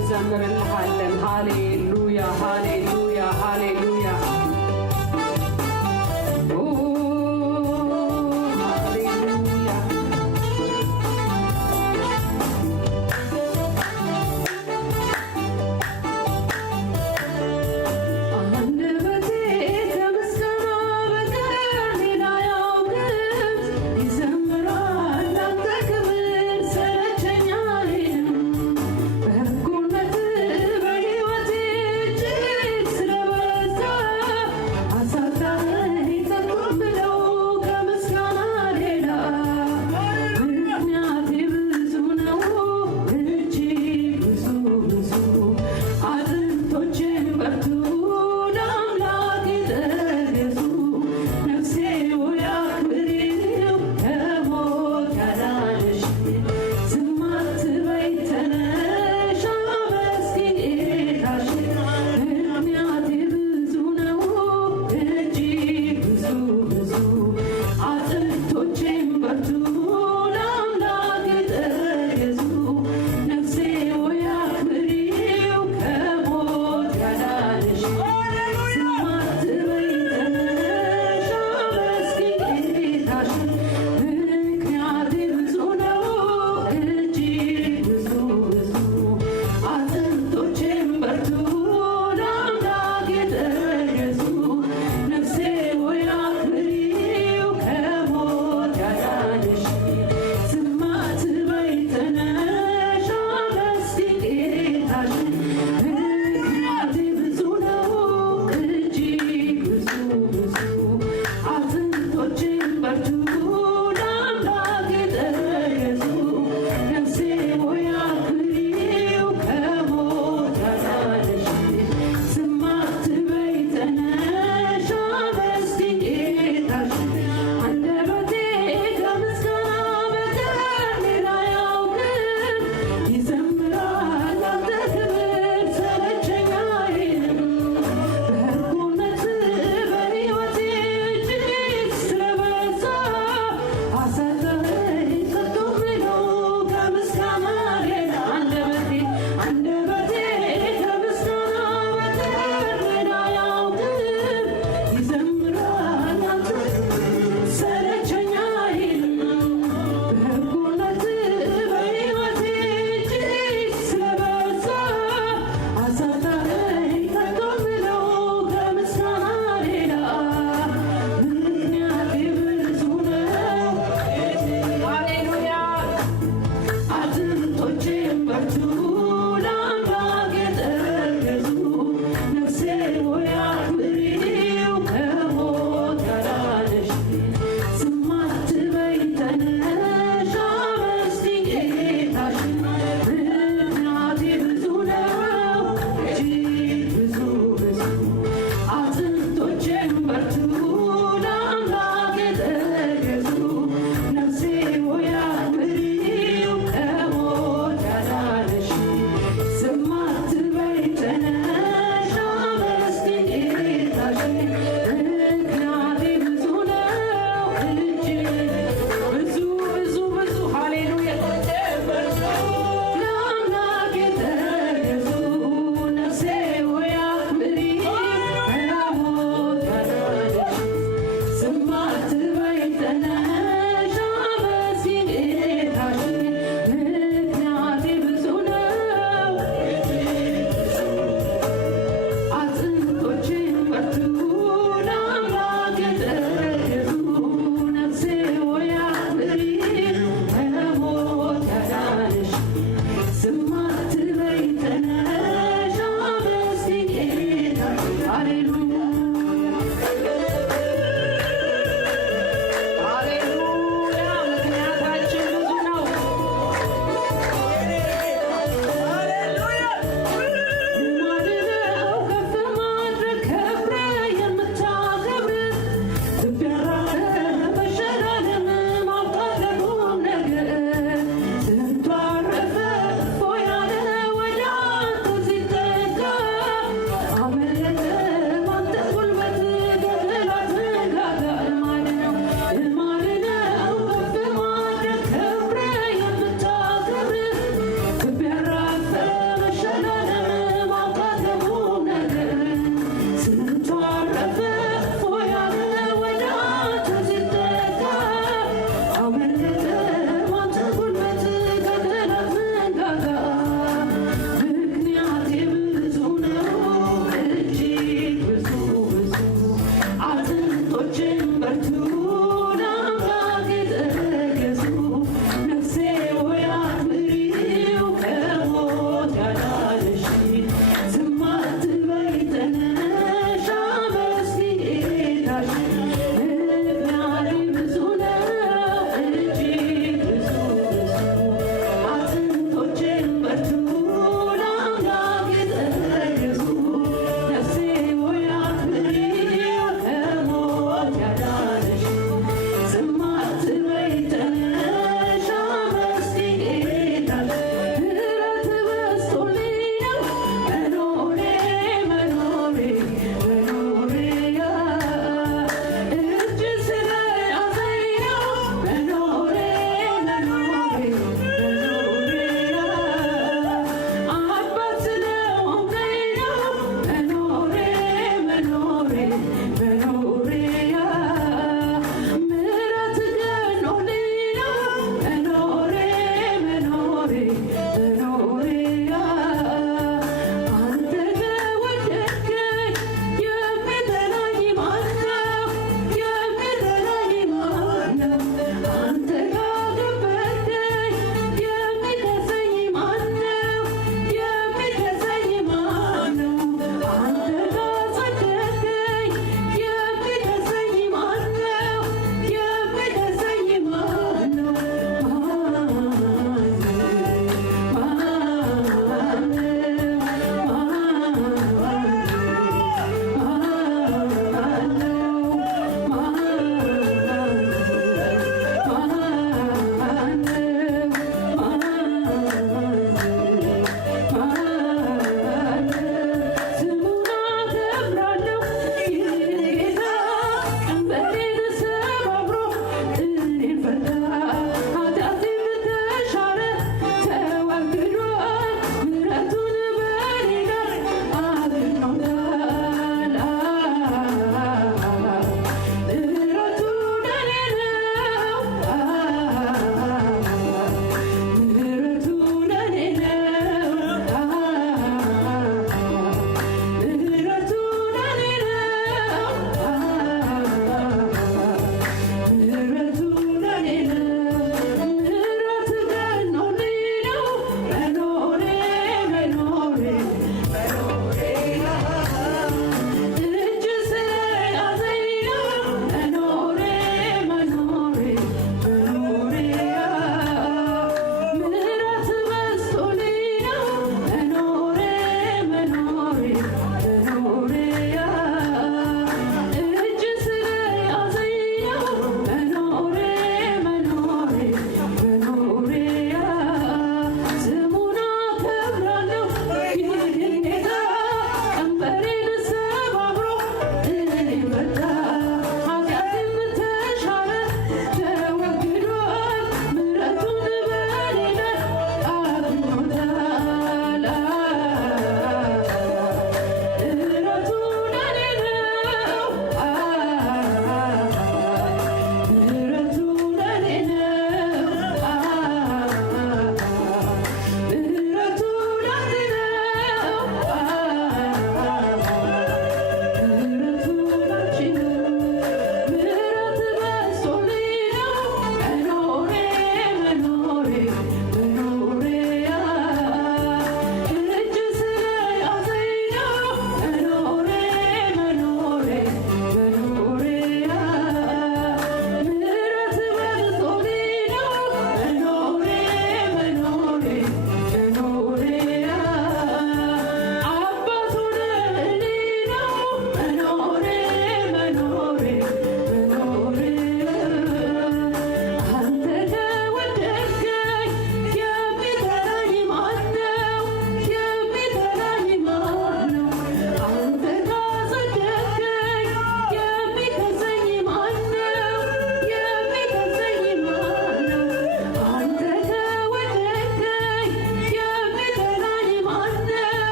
እንዘምርልሃለን። ሃሌሉያ ሃሌሉያ ሃሌሉያ በጎነት በሕይወቴ እጅግ ስለበዛ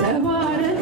ተባረክ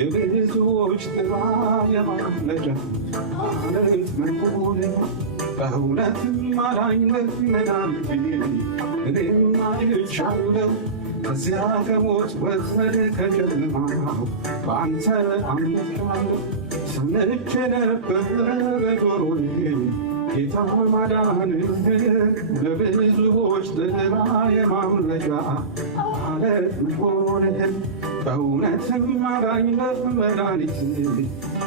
የብዙዎች ጥላ የማምለጫ አለት መሆን በእውነትም አዳኝነት መድኃኒቴ እኔም አይቻለሁ ከዚያ ከሞት ወጥመድ ከጨለማው በአንተ አምልጫለሁ። ሰምቼ ነበረ በጆሮዬ ጌታ ማዳንህ ለብዙዎች ጥላ የማምለጫ አለት መሆንህን በእውነትም አዳኝነት መድኃኒቴ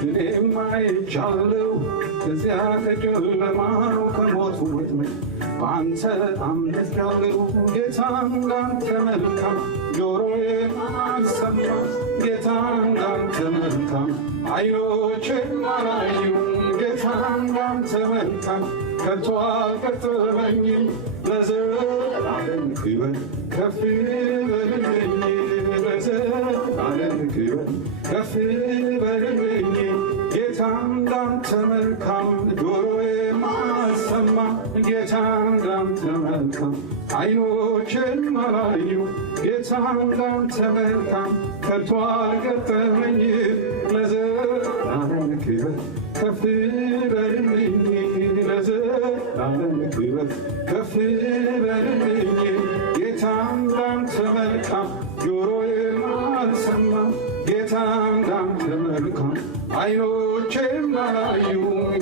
እኔም አይቻለሁ ከዚያ ከጨለማው ከሞት ወጥመድ በአንተ አምልጫለሁ። ጌታ እንዳንተ መልካም ጆሮዬን አልሰማ ጌታ እንዳንተ መልካም ዓይኖቼም አላዩም ጌታ እንዳንተ መልካም ከቶ አልቀጠለኝም ለዘላለም ክብር ከፍ በልልኝ ለዘላለም ክብር ከፍ በልልኝ ጌታ እንዳንተ መልካም ጆሮዬም አልሰማ ጌታ እንዳንተ መልካም ዓይኖቼም አላዩ ጌታ እንዳንተ መልካም ከቶ አልገጠመኝም ለዘላለም ክብር ከፍ በልልኝ ለዘላለም ክብር ከፍ በልልኝ ጌታ እንዳንተ መልካም ጆሮዬም አልሰማ ጌታ እንዳንተ መልካም ዓይኖቼም አላዩ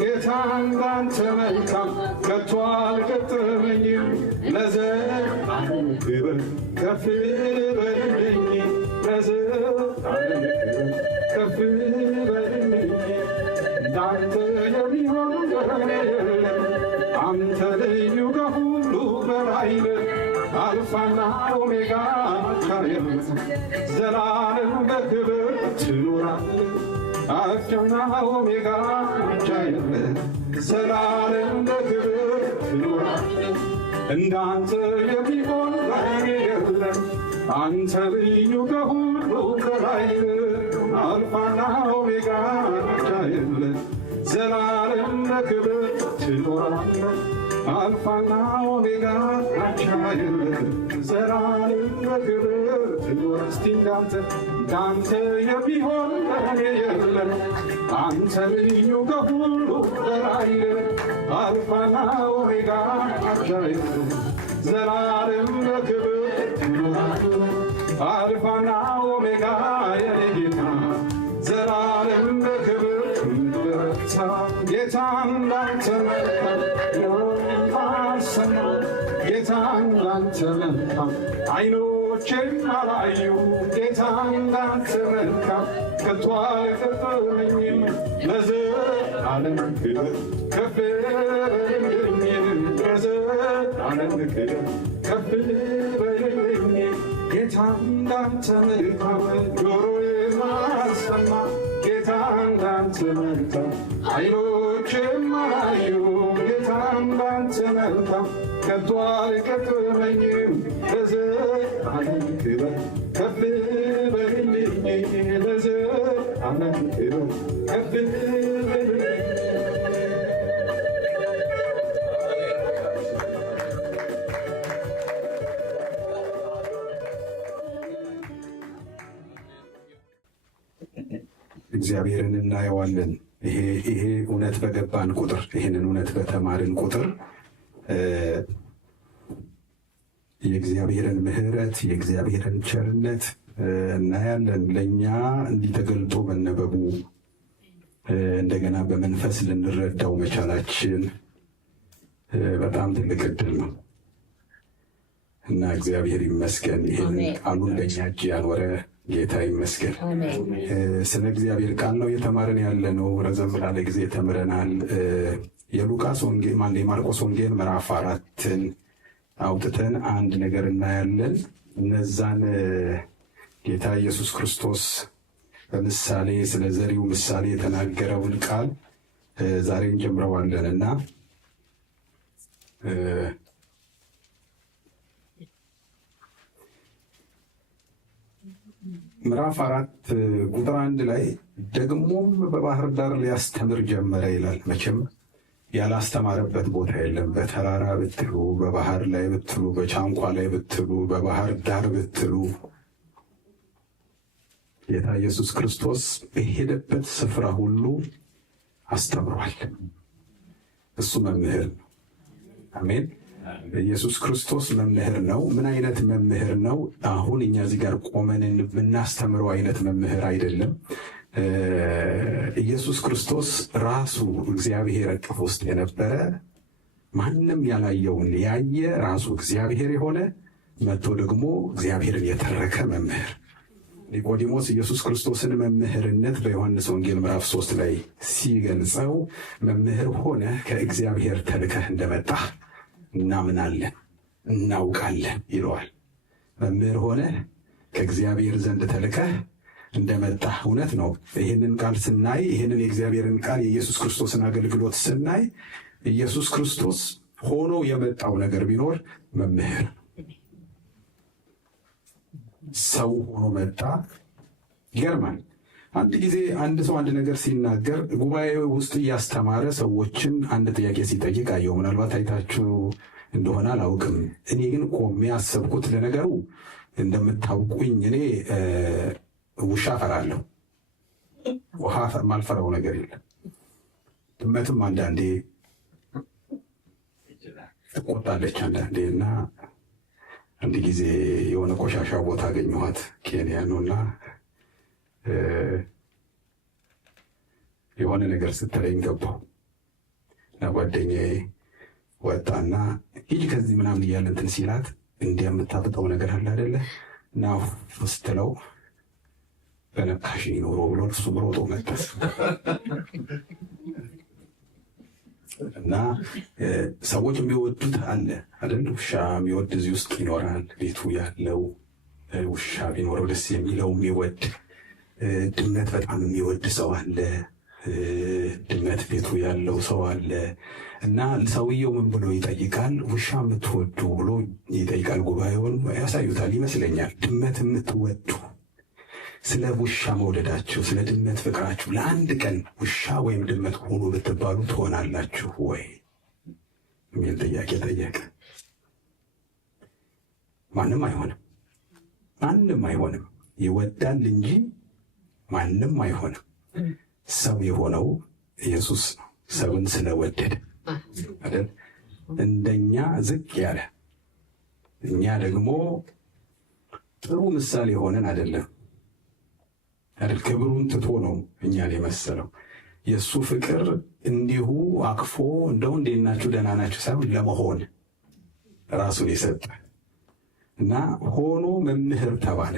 ጌታ እንዳንተ መልካም ከቶ አልገጠመኝም ለዘላለም ክብር ከፍ በልልኝ ለዘላለም ክብር ከፍ በልልኝ እንዳንተ የሚሆን ለእኔ የለም አንተ ልዩ ከሁሉ በላይ አልፋና ኦሜጋ ካየምት ዘላለም በክብር ትኖራለህ አልፋና ኦሜጋ ቻየለ ዘላለም በክብር ትኖራለህ እንዳንተ የሚሆን ለእኔ የለም አንተ ልዩ ከሁሉ በላይ አልፋና ኦሜጋ ቻየለ ዘላለም በክብር ትኖራለህ አልፋና ኦሜጋ ቻየለ ዘላለም በክብር ትኖር እስቲ እንዳንተ የሚሆን ለእኔ የለም አንተ ልዩ ከሁሉ በላይ አልፋና ኦሜጋ ቻየለ ዘላለም በክብር ትኖራለህ አልፋና ኦሜጋ የኔ ጌታ ዘላለም በክብር ትበረታ ጌታ እንዳንተ መልካም አልሰማ ጌታ እንዳንተ መልካም ዓይኖቼም አላዩ ጌታ እንዳንተ መልካም ከቶ አልገጠመኝም ለዘላለም ክብር ከፍ በልልኝ ለዘላለም ክብር ከፍ በልልኝ ጌታ እንዳንተ መልካም ጆሮዬ ማሰማ ጌታ እንዳንተ መልካም ዓይኖቼም አላዩ ጌታ እንዳንተ መልካም ከቶ አልቀጥመኝም ለዘላለም ክብር ከፍ በልልኝ ለዘላለም ክብር ከፍ በልልኝ እግዚአብሔርን እናየዋለን። ይሄ እውነት በገባን ቁጥር ይህንን እውነት በተማርን ቁጥር የእግዚአብሔርን ምሕረት የእግዚአብሔርን ቸርነት እናያለን። ለእኛ እንዲህ ተገልጦ መነበቡ እንደገና በመንፈስ ልንረዳው መቻላችን በጣም ትልቅ ዕድል ነው እና እግዚአብሔር ይመስገን። ይህን ቃሉን በእኛ እጅ ያኖረ ጌታ ይመስገን። ስለ እግዚአብሔር ቃል ነው እየተማርን ያለ ነው። ረዘም ላለ ጊዜ ተምረናል። የማርቆስ ወንጌል ምዕራፍ 4ን አውጥተን አንድ ነገር እናያለን። እነዛን ጌታ ኢየሱስ ክርስቶስ በምሳሌ ስለ ዘሪው ምሳሌ የተናገረውን ቃል ዛሬ እንጀምረዋለን እና ምዕራፍ 4 ቁጥር 1 ላይ ደግሞም በባህር ዳር ሊያስተምር ጀመረ ይላል። መቼም ያላስተማረበት ቦታ የለም። በተራራ ብትሉ፣ በባህር ላይ ብትሉ፣ በጫንቋ ላይ ብትሉ፣ በባህር ዳር ብትሉ ጌታ ኢየሱስ ክርስቶስ በሄደበት ስፍራ ሁሉ አስተምሯል። እሱ መምህር ነው። አሜን። ኢየሱስ ክርስቶስ መምህር ነው። ምን አይነት መምህር ነው? አሁን እኛ እዚህ ጋር ቆመን የምናስተምረው አይነት መምህር አይደለም። ኢየሱስ ክርስቶስ ራሱ እግዚአብሔር እቅፍ ውስጥ የነበረ ማንም ያላየውን ያየ ራሱ እግዚአብሔር የሆነ መጥቶ ደግሞ እግዚአብሔርን የተረከ መምህር። ኒቆዲሞስ ኢየሱስ ክርስቶስን መምህርነት በዮሐንስ ወንጌል ምዕራፍ 3 ላይ ሲገልጸው መምህር ሆነ ከእግዚአብሔር ተልከህ እንደመጣ እናምናለን እናውቃለን ይለዋል። መምህር ሆነ ከእግዚአብሔር ዘንድ ተልከህ እንደመጣ እውነት ነው። ይህንን ቃል ስናይ ይህንን የእግዚአብሔርን ቃል የኢየሱስ ክርስቶስን አገልግሎት ስናይ ኢየሱስ ክርስቶስ ሆኖ የመጣው ነገር ቢኖር መምህር ሰው ሆኖ መጣ። ይገርማል። አንድ ጊዜ አንድ ሰው አንድ ነገር ሲናገር ጉባኤ ውስጥ እያስተማረ ሰዎችን አንድ ጥያቄ ሲጠይቅ አየሁ። ምናልባት አይታችሁ እንደሆነ አላውቅም። እኔ ግን ቆሜ ያሰብኩት ለነገሩ እንደምታውቁኝ እኔ ውሻ ፈራለሁ። ውሃ ማልፈራው ነገር የለም። ድመትም አንዳንዴ ትቆጣለች አንዳንዴ እና አንድ ጊዜ የሆነ ቆሻሻ ቦታ አገኘኋት። ኬንያ ነውና የሆነ ነገር ስትለኝ ገባሁ እና ጓደኛዬ ወጣና ሂጂ ከዚህ ምናምን እያለ እንትን ሲላት እንዲህ የምታብጠው ነገር አለ አይደለ እና ስትለው በነካሽ ኖሮ ብሎ እሱ ሮጦ መጣስ እና ሰዎች የሚወዱት አለ አይደል? ውሻ የሚወድ እዚህ ውስጥ ይኖራል። ቤቱ ያለው ውሻ ቢኖረው ደስ የሚለው የሚወድ ድመት በጣም የሚወድ ሰው አለ። ድመት ቤቱ ያለው ሰው አለ። እና ሰውየው ምን ብሎ ይጠይቃል? ውሻ የምትወዱ ብሎ ይጠይቃል። ጉባኤውን ያሳዩታል ይመስለኛል። ድመት የምትወዱ ስለ ውሻ መውደዳችሁ፣ ስለ ድመት ፍቅራችሁ ለአንድ ቀን ውሻ ወይም ድመት ሆኑ ብትባሉ ትሆናላችሁ ወይ የሚል ጥያቄ ጠየቀ። ማንም አይሆንም። ማንም አይሆንም። ይወዳል እንጂ ማንም አይሆንም። ሰው የሆነው ኢየሱስ ነው። ሰውን ስለወደደ አይደል? እንደኛ ዝቅ ያለ እኛ ደግሞ ጥሩ ምሳሌ ሆነን አይደለም አይደል? ክብሩን ትቶ ነው እኛን የመሰለው። የእሱ ፍቅር እንዲሁ አቅፎ እንደው እንዴት ናችሁ ደህና ናችሁ ሳይሆን ለመሆን ራሱን የሰጠ እና ሆኖ መምህር ተባለ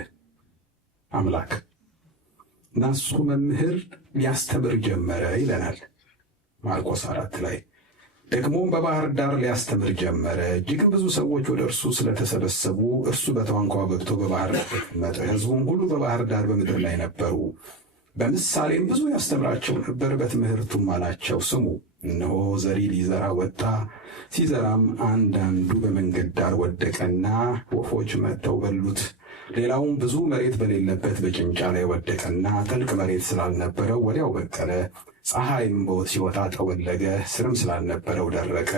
አምላክ እና እሱ መምህር ሊያስተምር ጀመረ ይለናል ማርቆስ 4 ላይ። ደግሞም በባህር ዳር ሊያስተምር ጀመረ። እጅግም ብዙ ሰዎች ወደ እርሱ ስለተሰበሰቡ እርሱ በታንኳ ገብቶ በባህር ላይ ተቀመጠ። ሕዝቡም ሁሉ በባህር ዳር በምድር ላይ ነበሩ። በምሳሌም ብዙ ያስተምራቸው ነበር። በትምህርቱም አላቸው፣ ስሙ። እነሆ ዘሪ ሊዘራ ወጣ። ሲዘራም አንዳንዱ በመንገድ ዳር ወደቀና ወፎች መጥተው በሉት። ሌላውም ብዙ መሬት በሌለበት በጭንጫ ላይ ወደቀና ጥልቅ መሬት ስላልነበረው ወዲያው በቀለ። ፀሐይም ሲወጣ ጠወለገ፣ ስርም ስላልነበረው ደረቀ።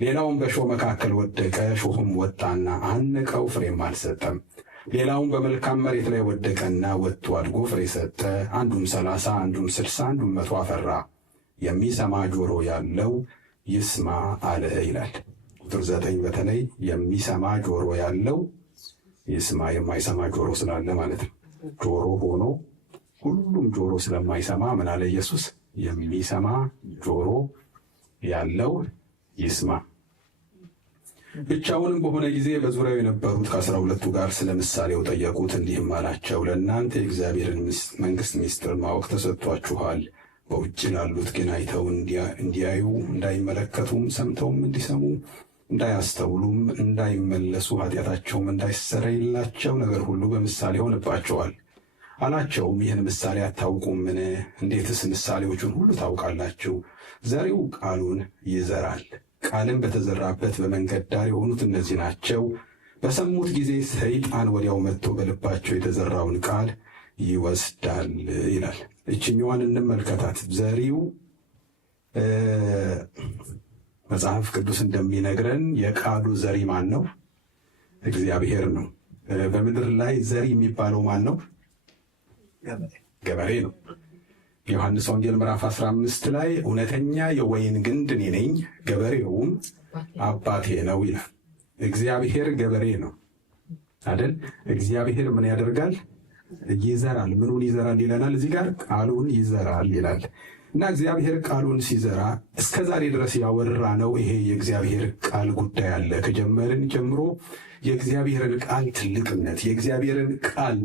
ሌላውም በእሾህ መካከል ወደቀ፣ እሾህም ወጣና አነቀው፣ ፍሬም አልሰጠም። ሌላውም በመልካም መሬት ላይ ወደቀና ወጥቶ አድጎ ፍሬ ሰጠ። አንዱም 30 አንዱም 60 አንዱም 100 አፈራ። የሚሰማ ጆሮ ያለው ይስማ አለ ይላል። ቁጥር 9 በተለይ የሚሰማ ጆሮ ያለው ይስማ። የማይሰማ ጆሮ ስላለ ማለት ነው። ጆሮ ሆኖ ሁሉም ጆሮ ስለማይሰማ ምን አለ ኢየሱስ? የሚሰማ ጆሮ ያለው ይስማ። ብቻውንም በሆነ ጊዜ በዙሪያው የነበሩት ከ12ቱ ጋር ስለ ምሳሌው ጠየቁት። እንዲህም አላቸው፣ ለእናንተ የእግዚአብሔርን መንግሥት ምስጢር ማወቅ ተሰጥቷችኋል። በውጭ ላሉት ግን አይተው እንዲያዩ፣ እንዳይመለከቱም፣ ሰምተውም እንዲሰሙ፣ እንዳያስተውሉም፣ እንዳይመለሱ፣ ኃጢአታቸውም እንዳይሰረይላቸው ነገር ሁሉ በምሳሌ ሆነባቸዋል አላቸውም። ይህን ምሳሌ አታውቁምን? እንዴትስ ምሳሌዎቹን ሁሉ ታውቃላችሁ? ዘሪው ቃሉን ይዘራል። ቃልም በተዘራበት በመንገድ ዳር የሆኑት እነዚህ ናቸው። በሰሙት ጊዜ ሰይጣን ወዲያው መጥቶ በልባቸው የተዘራውን ቃል ይወስዳል ይላል። እችኛዋን እንመልከታት። ዘሪው መጽሐፍ ቅዱስ እንደሚነግረን የቃሉ ዘሪ ማን ነው? እግዚአብሔር ነው። በምድር ላይ ዘሪ የሚባለው ማን ነው? ገበሬ ነው። ዮሐንስ ወንጌል ምዕራፍ 15 ላይ እውነተኛ የወይን ግንድ እኔ ነኝ፣ ገበሬውም አባቴ ነው ይላል። እግዚአብሔር ገበሬ ነው አይደል? እግዚአብሔር ምን ያደርጋል? ይዘራል። ምኑን ይዘራል ይለናል? እዚህ ጋር ቃሉን ይዘራል ይላል። እና እግዚአብሔር ቃሉን ሲዘራ እስከ ዛሬ ድረስ ያወራ ነው። ይሄ የእግዚአብሔር ቃል ጉዳይ አለ። ከጀመርን ጀምሮ የእግዚአብሔርን ቃል ትልቅነት፣ የእግዚአብሔርን ቃል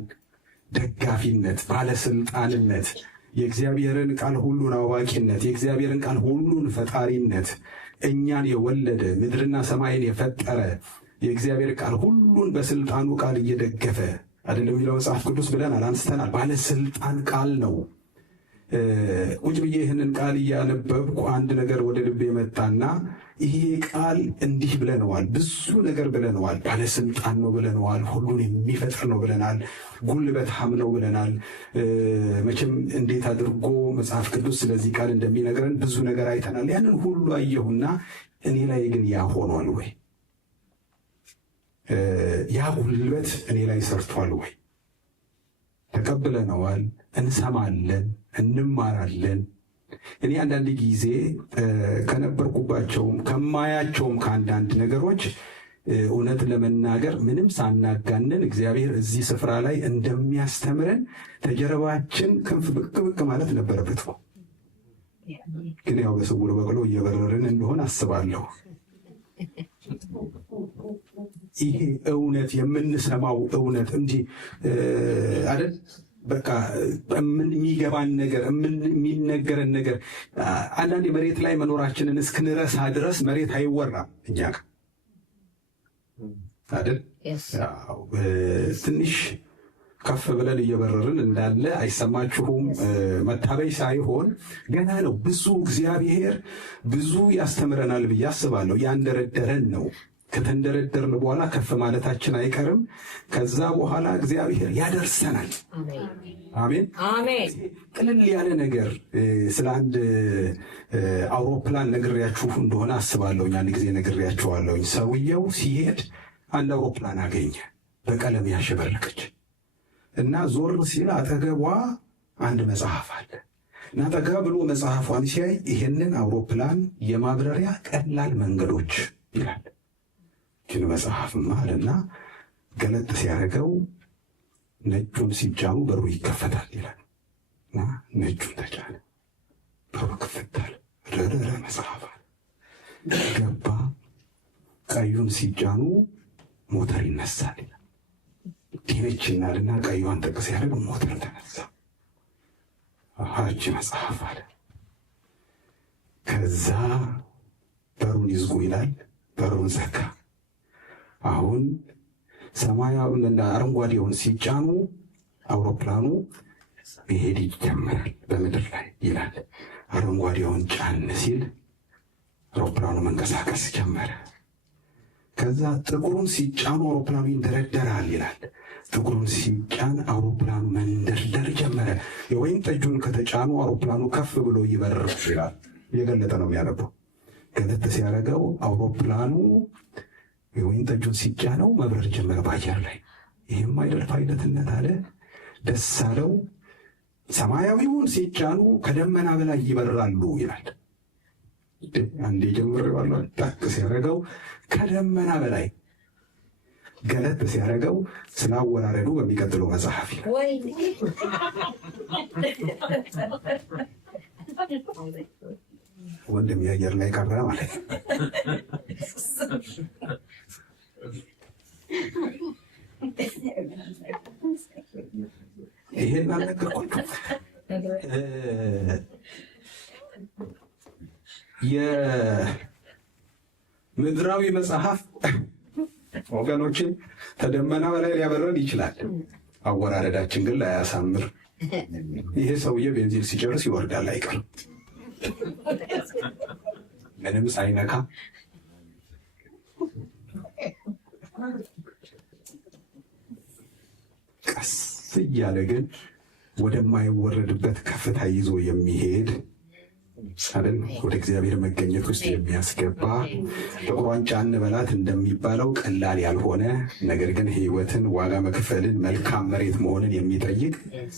ደጋፊነት፣ ባለስልጣንነት፣ የእግዚአብሔርን ቃል ሁሉን አዋቂነት፣ የእግዚአብሔርን ቃል ሁሉን ፈጣሪነት፣ እኛን የወለደ ምድርና ሰማይን የፈጠረ የእግዚአብሔር ቃል ሁሉን በስልጣኑ ቃል እየደገፈ አይደለም የሚለው መጽሐፍ ቅዱስ ብለናል፣ አንስተናል። ባለስልጣን ቃል ነው። ቁጭ ብዬ ይህንን ቃል እያነበብኩ አንድ ነገር ወደ ልቤ መጣና ይሄ ቃል እንዲህ ብለነዋል፣ ብዙ ነገር ብለነዋል። ባለስልጣን ነው ብለነዋል፣ ሁሉን የሚፈጥር ነው ብለናል፣ ጉልበታም ነው ብለናል። መቼም እንዴት አድርጎ መጽሐፍ ቅዱስ ስለዚህ ቃል እንደሚነግረን ብዙ ነገር አይተናል። ያንን ሁሉ አየሁና እኔ ላይ ግን ያ ሆኗል ወይ? ያ ጉልበት እኔ ላይ ሰርቷል ወይ? ተቀብለነዋል፣ እንሰማለን፣ እንማራለን። እኔ አንዳንድ ጊዜ ከነበርኩባቸውም ከማያቸውም ከአንዳንድ ነገሮች እውነት ለመናገር ምንም ሳናጋንን እግዚአብሔር እዚህ ስፍራ ላይ እንደሚያስተምረን ተጀርባችን ክንፍ ብቅ ብቅ ማለት ነበረበት ነው። ግን ያው በስውር በቅሎ እየበረርን እንደሆነ አስባለሁ። ይሄ እውነት የምንሰማው እውነት እንጂ አይደል? በቃ የሚገባን ነገር የሚነገረን ነገር አንዳንድ መሬት ላይ መኖራችንን እስክንረሳ ድረስ መሬት አይወራም እኛ ጋር አይደል? ትንሽ ከፍ ብለን እየበረርን እንዳለ አይሰማችሁም? መታበይ ሳይሆን ገና ነው። ብዙ እግዚአብሔር ብዙ ያስተምረናል ብዬ አስባለሁ። ያንደረደረን ነው። ከተንደረደርን በኋላ ከፍ ማለታችን አይቀርም። ከዛ በኋላ እግዚአብሔር ያደርሰናል። አሜን አሜን። ቅልል ያለ ነገር ስለ አንድ አውሮፕላን ነግሬያችሁ እንደሆነ አስባለሁ። አንድ ጊዜ ነግሬያችኋለሁ። ሰውየው ሲሄድ አንድ አውሮፕላን አገኘ፣ በቀለም ያሸበረቀች እና ዞር ሲል አጠገቧ አንድ መጽሐፍ አለ እና ጠጋ ብሎ መጽሐፏን ሲያይ ይሄንን አውሮፕላን የማብረሪያ ቀላል መንገዶች ይላል። ግን መጽሐፍማ አለና ገለጥ ሲያደርገው ነጩን ሲጫኑ በሩ ይከፈታል ይላል እና ነጩን ተጫነ፣ በሩ ክፈታል። ረረረ መጽሐፍ ገባ። ቀዩን ሲጫኑ ሞተር ይነሳል ይላል። ዲነችናልና ቀዩን ጠቅ ሲያደርግ ሞተር ተነሳ። እቺ መጽሐፍ አለ። ከዛ በሩ ይዝጉ ይላል። በሩን ዘጋ። አሁን ሰማያዊና አረንጓዴውን ሲጫኑ አውሮፕላኑ መሄድ ይጀምራል በምድር ላይ ይላል። አረንጓዴውን ጫን ሲል አውሮፕላኑ መንቀሳቀስ ጀመረ። ከዛ ጥቁሩን ሲጫኑ አውሮፕላኑ ይንደረደራል ይላል። ጥቁሩን ሲጫን አውሮፕላኑ መንደርደር ጀመረ። የወይን ጠጁን ከተጫኑ አውሮፕላኑ ከፍ ብሎ ይበርር ይላል። እየገለጠ ነው የሚያነበው። ገለጥ ሲያደርገው አውሮፕላኑ የወይን ጠጁን ሲጫነው መብረር ጀመረ በአየር ላይ። ይህም አይደል ፓይለትነት አለ። ደስ አለው። ሰማያዊውን ሲጫኑ ከደመና በላይ ይበራሉ ይላል። አንዴ ጀምሬዋለሁ። ጣቅ ሲያደርገው ከደመና በላይ፣ ገለጥ ሲያደርገው ስላወራረዱ በሚቀጥለው መጽሐፍ ይላል። ወንድም የአየር ላይ ቀረ ማለት ነው። ይሄን አልነገርኳችሁ። የምድራዊ መጽሐፍ ወገኖችን ከደመና በላይ ሊያበረን ይችላል። አወራረዳችን ግን ላያሳምር። ይሄ ሰውዬ ቤንዚን ሲጨርስ ይወርዳል አይቀርም፣ ምንም ሳይነካ። ቀስ እያለ ግን ወደማይወረድበት ከፍታ ይዞ የሚሄድ አይደል? ወደ እግዚአብሔር መገኘት ውስጥ የሚያስገባ ጥቁሯን ጫን በላት እንደሚባለው ቀላል ያልሆነ ነገር ግን ሕይወትን ዋጋ መክፈልን መልካም መሬት መሆንን የሚጠይቅ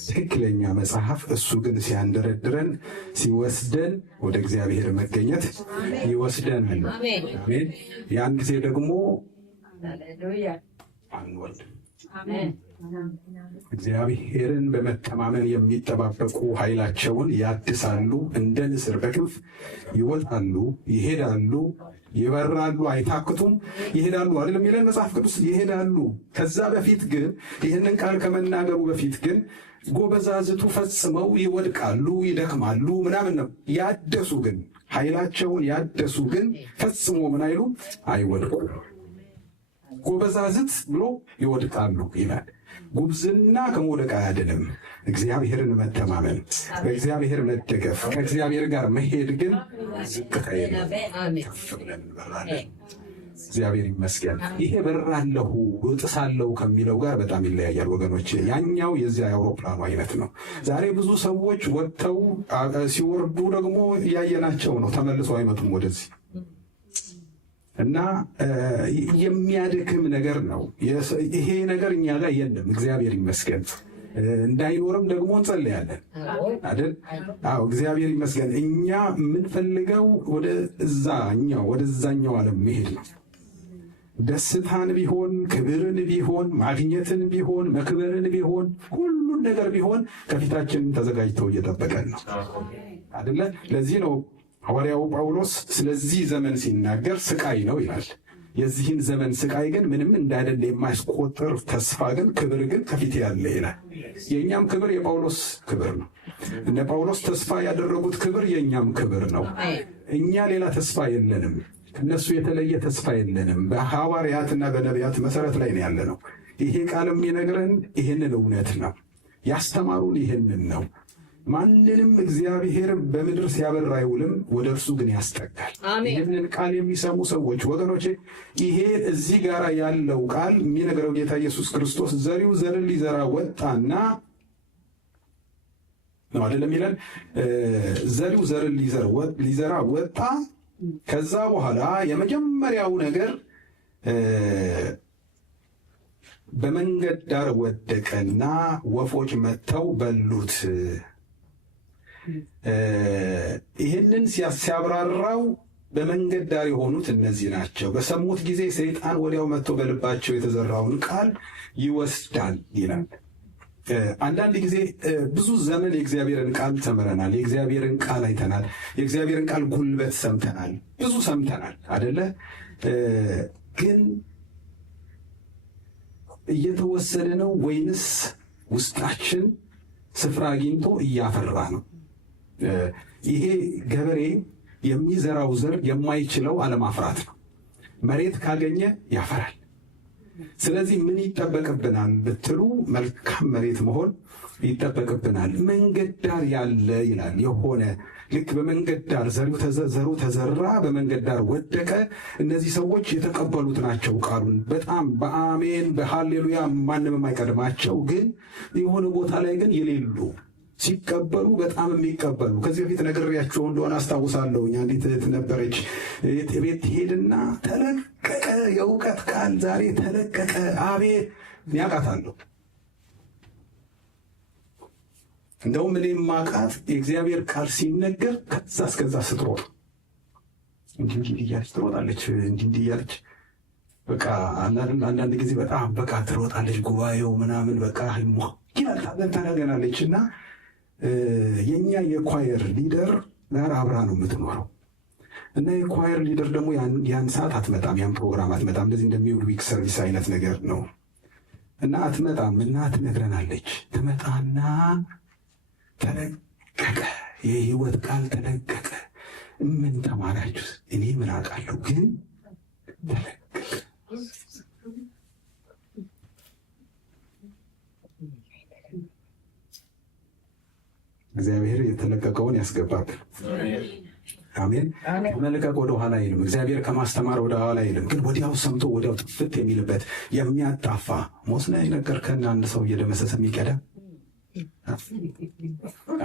ትክክለኛ መጽሐፍ። እሱ ግን ሲያንደረድረን ሲወስደን ወደ እግዚአብሔር መገኘት ይወስደናል። አሜን። ያን ጊዜ ደግሞ አንወርድም። እግዚአብሔርን በመተማመን የሚጠባበቁ ኃይላቸውን ያድሳሉ፣ እንደ ንስር በክንፍ ይወጣሉ፣ ይሄዳሉ፣ ይበራሉ፣ አይታክቱም፣ ይሄዳሉ አይደለም የሚለን መጽሐፍ ቅዱስ? ይሄዳሉ። ከዛ በፊት ግን ይህንን ቃል ከመናገሩ በፊት ግን ጎበዛዝቱ ፈጽመው ይወድቃሉ፣ ይደክማሉ ምናምን ነው። ያደሱ ግን ኃይላቸውን ያደሱ ግን ፈጽሞ ምን አይሉ አይወድቁም። ጎበዛዝት ብሎ ይወድቃሉ ይላል። ጉብዝና ከመውደቅ አያድንም። እግዚአብሔርን መተማመን፣ በእግዚአብሔር መደገፍ፣ ከእግዚአብሔር ጋር መሄድ ግን ዝቅታ የለም። ከፍ ብለን እንበራለን። እግዚአብሔር ይመስገን። ይሄ በራለሁ እጥሳለሁ ከሚለው ጋር በጣም ይለያያል ወገኖች። ያኛው የዚያ የአውሮፕላኑ አይነት ነው። ዛሬ ብዙ ሰዎች ወጥተው ሲወርዱ ደግሞ እያየናቸው ነው። ተመልሶ አይመጡም ወደዚህ እና የሚያደክም ነገር ነው። ይሄ ነገር እኛ ጋር የለም። እግዚአብሔር ይመስገን። እንዳይኖርም ደግሞ እንጸልያለን አይደል? አዎ እግዚአብሔር ይመስገን። እኛ የምንፈልገው ወደዛኛው ዓለም መሄድ ነው። ደስታን ቢሆን ክብርን ቢሆን ማግኘትን ቢሆን መክበርን ቢሆን ሁሉን ነገር ቢሆን ከፊታችን ተዘጋጅተው እየጠበቀን ነው አይደለ? ለዚህ ነው ሐዋርያው ጳውሎስ ስለዚህ ዘመን ሲናገር ስቃይ ነው ይላል። የዚህን ዘመን ስቃይ ግን ምንም እንዳይደለ የማያስቆጥር ተስፋ ግን ክብር ግን ከፊት ያለ ይላል። የእኛም ክብር የጳውሎስ ክብር ነው። እነ ጳውሎስ ተስፋ ያደረጉት ክብር የእኛም ክብር ነው። እኛ ሌላ ተስፋ የለንም። ከእነሱ የተለየ ተስፋ የለንም። በሐዋርያትና በነቢያት መሰረት ላይ ነው ያለ ነው። ይሄ ቃል የሚነግረን ይህንን እውነት ነው። ያስተማሩን ይህንን ነው። ማንንም እግዚአብሔር በምድር ሲያበር አይውልም፣ ወደ እርሱ ግን ያስጠጋል። ይህንን ቃል የሚሰሙ ሰዎች ወገኖቼ፣ ይሄ እዚህ ጋር ያለው ቃል የሚነግረው ጌታ ኢየሱስ ክርስቶስ ዘሪው ዘርን ሊዘራ ወጣና ነው አይደለም ይላል። ዘሪው ዘርን ሊዘራ ወጣ። ከዛ በኋላ የመጀመሪያው ነገር በመንገድ ዳር ወደቀና ወፎች መጥተው በሉት። ይህንን ሲያብራራው በመንገድ ዳር የሆኑት እነዚህ ናቸው። በሰሙት ጊዜ ሰይጣን ወዲያው መጥቶ በልባቸው የተዘራውን ቃል ይወስዳል ይላል። አንዳንድ ጊዜ ብዙ ዘመን የእግዚአብሔርን ቃል ተምረናል። የእግዚአብሔርን ቃል አይተናል። የእግዚአብሔርን ቃል ጉልበት ሰምተናል። ብዙ ሰምተናል አደለ? ግን እየተወሰደ ነው ወይንስ ውስጣችን ስፍራ አግኝቶ እያፈራ ነው? ይሄ ገበሬ የሚዘራው ዘር የማይችለው አለማፍራት ነው። መሬት ካገኘ ያፈራል። ስለዚህ ምን ይጠበቅብናል ብትሉ መልካም መሬት መሆን ይጠበቅብናል። መንገድ ዳር ያለ ይላል። የሆነ ልክ በመንገድ ዳር ዘሩ ተዘራ፣ በመንገድ ዳር ወደቀ። እነዚህ ሰዎች የተቀበሉት ናቸው ቃሉን በጣም በአሜን በሃሌሉያ ማንም የማይቀድማቸው፣ ግን የሆነ ቦታ ላይ ግን የሌሉ ሲቀበሉ በጣም የሚቀበሉ። ከዚህ በፊት ነግሬያቸው እንደሆነ አስታውሳለሁ። አንዲት እህት ነበረች። ቤት ትሄድና ተለቀቀ የእውቀት ቃል ዛሬ ተለቀቀ። አቤት ያውቃታለሁ። እንደውም እኔ ማቃት የእግዚአብሔር ቃል ሲነገር ከዛ እስከዛ ስትሮጥ እንዲህ እያለች ትሮጣለች። እንዲህ እያለች በቃ አንዳንድ ጊዜ በጣም በቃ ትሮጣለች። ጉባኤው ምናምን በቃ ይላል ታደርገናለች። እና የኛ የኳየር ሊደር ጋር አብራ ነው የምትኖረው። እና የኳየር ሊደር ደግሞ ያን ሰዓት አትመጣም፣ ያን ፕሮግራም አትመጣም። እንደዚህ እንደሚውል ዊክ ሰርቪስ አይነት ነገር ነው። እና አትመጣም እና ትነግረናለች። ትመጣና ተለቀቀ፣ የህይወት ቃል ተለቀቀ። ምን ተማራችሁ? እኔ ምን አውቃለሁ፣ ግን ተለቀቀ። እግዚአብሔር የተለቀቀውን ያስገባብን። አሜን። ከመልቀቅ ወደ ኋላ አይልም። እግዚአብሔር ከማስተማር ወደ ኋላ አይልም። ግን ወዲያው ሰምቶ ወዲያው ጥፍት የሚልበት የሚያጣፋ ሞስና የነገርከን አንድ ሰው እየደመሰሰ የሚቀዳ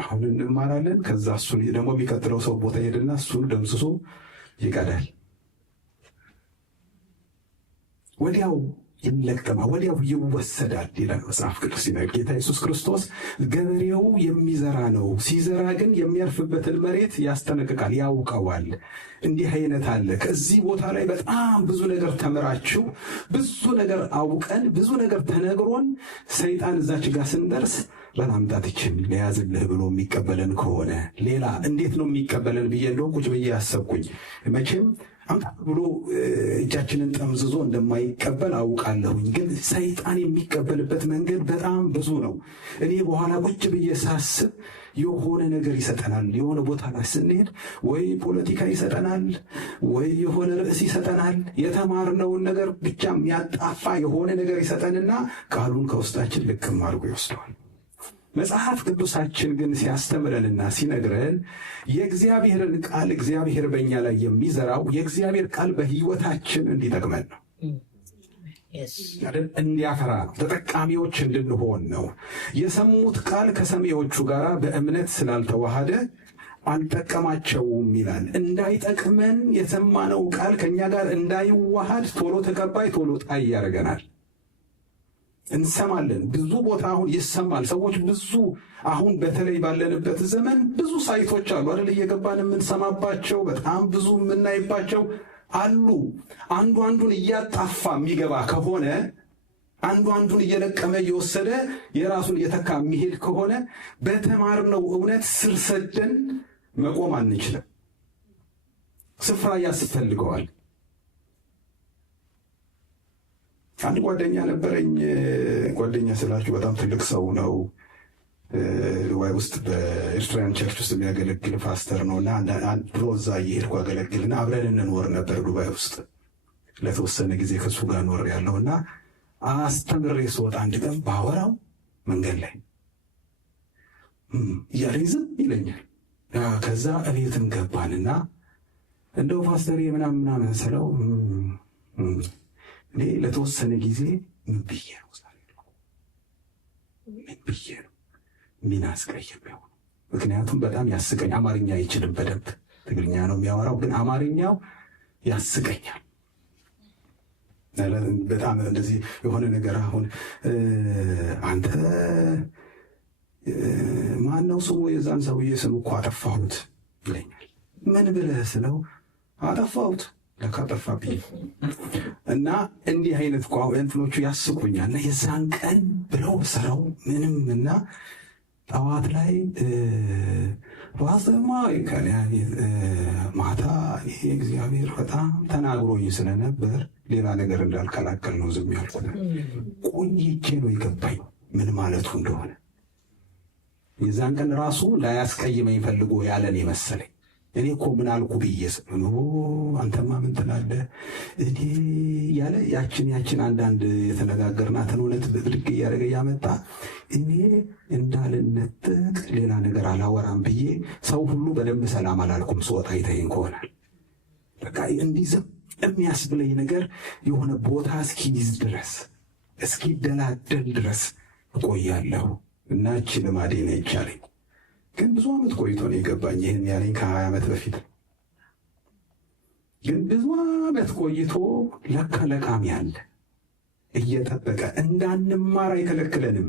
አሁን እንማራለን። ከዛ እሱን ደግሞ የሚቀጥለው ሰው ቦታ ሄድና እሱን ደምስሶ ይቀዳል። ወዲያው ይለቀማል፣ ወዲያው ይወሰዳል ይላል መጽሐፍ ቅዱስ ሲናገር። ጌታ ኢየሱስ ክርስቶስ ገበሬው የሚዘራ ነው። ሲዘራ ግን የሚያርፍበትን መሬት ያስጠነቅቃል፣ ያውቀዋል። እንዲህ አይነት አለ። ከዚህ ቦታ ላይ በጣም ብዙ ነገር ተምራችሁ፣ ብዙ ነገር አውቀን፣ ብዙ ነገር ተነግሮን ሰይጣን እዛች ጋር ስንደርስ በላምጣትችን ለያዝልህ ብሎ የሚቀበለን ከሆነ ሌላ እንዴት ነው የሚቀበለን ብዬ እንደው ቁጭ ብዬ ያሰብኩኝ። መቼም አምጣ ብሎ እጃችንን ጠምዝዞ እንደማይቀበል አውቃለሁኝ። ግን ሰይጣን የሚቀበልበት መንገድ በጣም ብዙ ነው። እኔ በኋላ ቁጭ ብዬ ሳስብ የሆነ ነገር ይሰጠናል። የሆነ ቦታ ላይ ስንሄድ ወይ ፖለቲካ ይሰጠናል፣ ወይ የሆነ ርዕስ ይሰጠናል። የተማርነውን ነገር ብቻ የሚያጣፋ የሆነ ነገር ይሰጠንና ቃሉን ከውስጣችን ልቅም አድርጎ ይወስደዋል። መጽሐፍ ቅዱሳችን ግን ሲያስተምረንና ሲነግረን የእግዚአብሔርን ቃል እግዚአብሔር በእኛ ላይ የሚዘራው የእግዚአብሔር ቃል በሕይወታችን እንዲጠቅመን ነው፣ እንዲያፈራ ነው፣ ተጠቃሚዎች እንድንሆን ነው። የሰሙት ቃል ከሰሚዎቹ ጋር በእምነት ስላልተዋሃደ አልጠቀማቸውም ይላል። እንዳይጠቅመን የሰማነው ቃል ከእኛ ጋር እንዳይዋሃድ ቶሎ ተቀባይ ቶሎ ጣይ ያደርገናል። እንሰማለን። ብዙ ቦታ አሁን ይሰማል። ሰዎች ብዙ አሁን በተለይ ባለንበት ዘመን ብዙ ሳይቶች አሉ አይደል? እየገባን የምንሰማባቸው በጣም ብዙ የምናይባቸው አሉ። አንዱ አንዱን እያጣፋ የሚገባ ከሆነ፣ አንዱ አንዱን እየለቀመ እየወሰደ የራሱን እየተካ የሚሄድ ከሆነ በተማርነው እውነት ስር ሰደን መቆም አንችልም። ስፍራ ያስፈልገዋል። አንድ ጓደኛ ነበረኝ። ጓደኛ ስላችሁ በጣም ትልቅ ሰው ነው። ዱባይ ውስጥ በኤርትራን ቸርች ውስጥ የሚያገለግል ፓስተር ነው። እና ድሮ እዛ እየሄድኩ አገለግልና አብረን እንኖር ነበር ዱባይ ውስጥ ለተወሰነ ጊዜ ከሱ ጋር ኖር ያለው እና አስተምሬ ስወጣ አንድ ቀን ባወራው መንገድ ላይ እያለኝ ዝም ይለኛል። ከዛ እቤትም ገባንና እንደው ፓስተር ምናምን ስለው እኔ ለተወሰነ ጊዜ ምን ብዬ ነው ምን አስቀየመው? ምክንያቱም በጣም ያስቀኝ። አማርኛ አይችልም በደንብ ትግርኛ ነው የሚያወራው፣ ግን አማርኛው ያስቀኛል በጣም። እንደዚህ የሆነ ነገር አሁን አንተ ማን ነው ስሙ? የዛን ሰውዬ ስም እኮ አጠፋሁት ይለኛል። ምን ብለህ ስለው አጠፋሁት ለካ ጠፋብኝ። እና እንዲህ አይነት እንትኖቹ ያስቁኛል። እና የዛን ቀን ብለው ሰራው ምንም እና ጠዋት ላይ ዋስማ ማታ ይሄ እግዚአብሔር በጣም ተናግሮኝ ስለነበር ሌላ ነገር እንዳልከላከል ነው ዝም ያልኩት። ቆይቼ ነው የገባኝ ምን ማለቱ እንደሆነ። የዛን ቀን ራሱ ላያስቀይመኝ ፈልጎ ያለን የመሰለኝ እኔ እኮ ምን አልኩ ብዬ አንተማ ምን ትላለህ እኔ ያለ ያችን አንዳንድ የተነጋገርናትን እውነት ብድግ እያደረገ ያመጣ እኔ እንዳልነጥቅ ሌላ ነገር አላወራም ብዬ ሰው ሁሉ በደንብ ሰላም አላልኩም። ስወጣ ይተይን ከሆናል በቃ እንዲህ ዝም የሚያስብለኝ ነገር የሆነ ቦታ እስኪይዝ ድረስ እስኪደላደል ድረስ እቆያለሁ እና እቺ ልማዴ ነው ይቻለኝ። ግን ብዙ ዓመት ቆይቶ ነው የገባኝ። ይህን ያለኝ ከ20 ዓመት በፊት። ግን ብዙ ዓመት ቆይቶ ለካ ለቃሚ አለ እየጠበቀ እንዳንማር አይከለክለንም።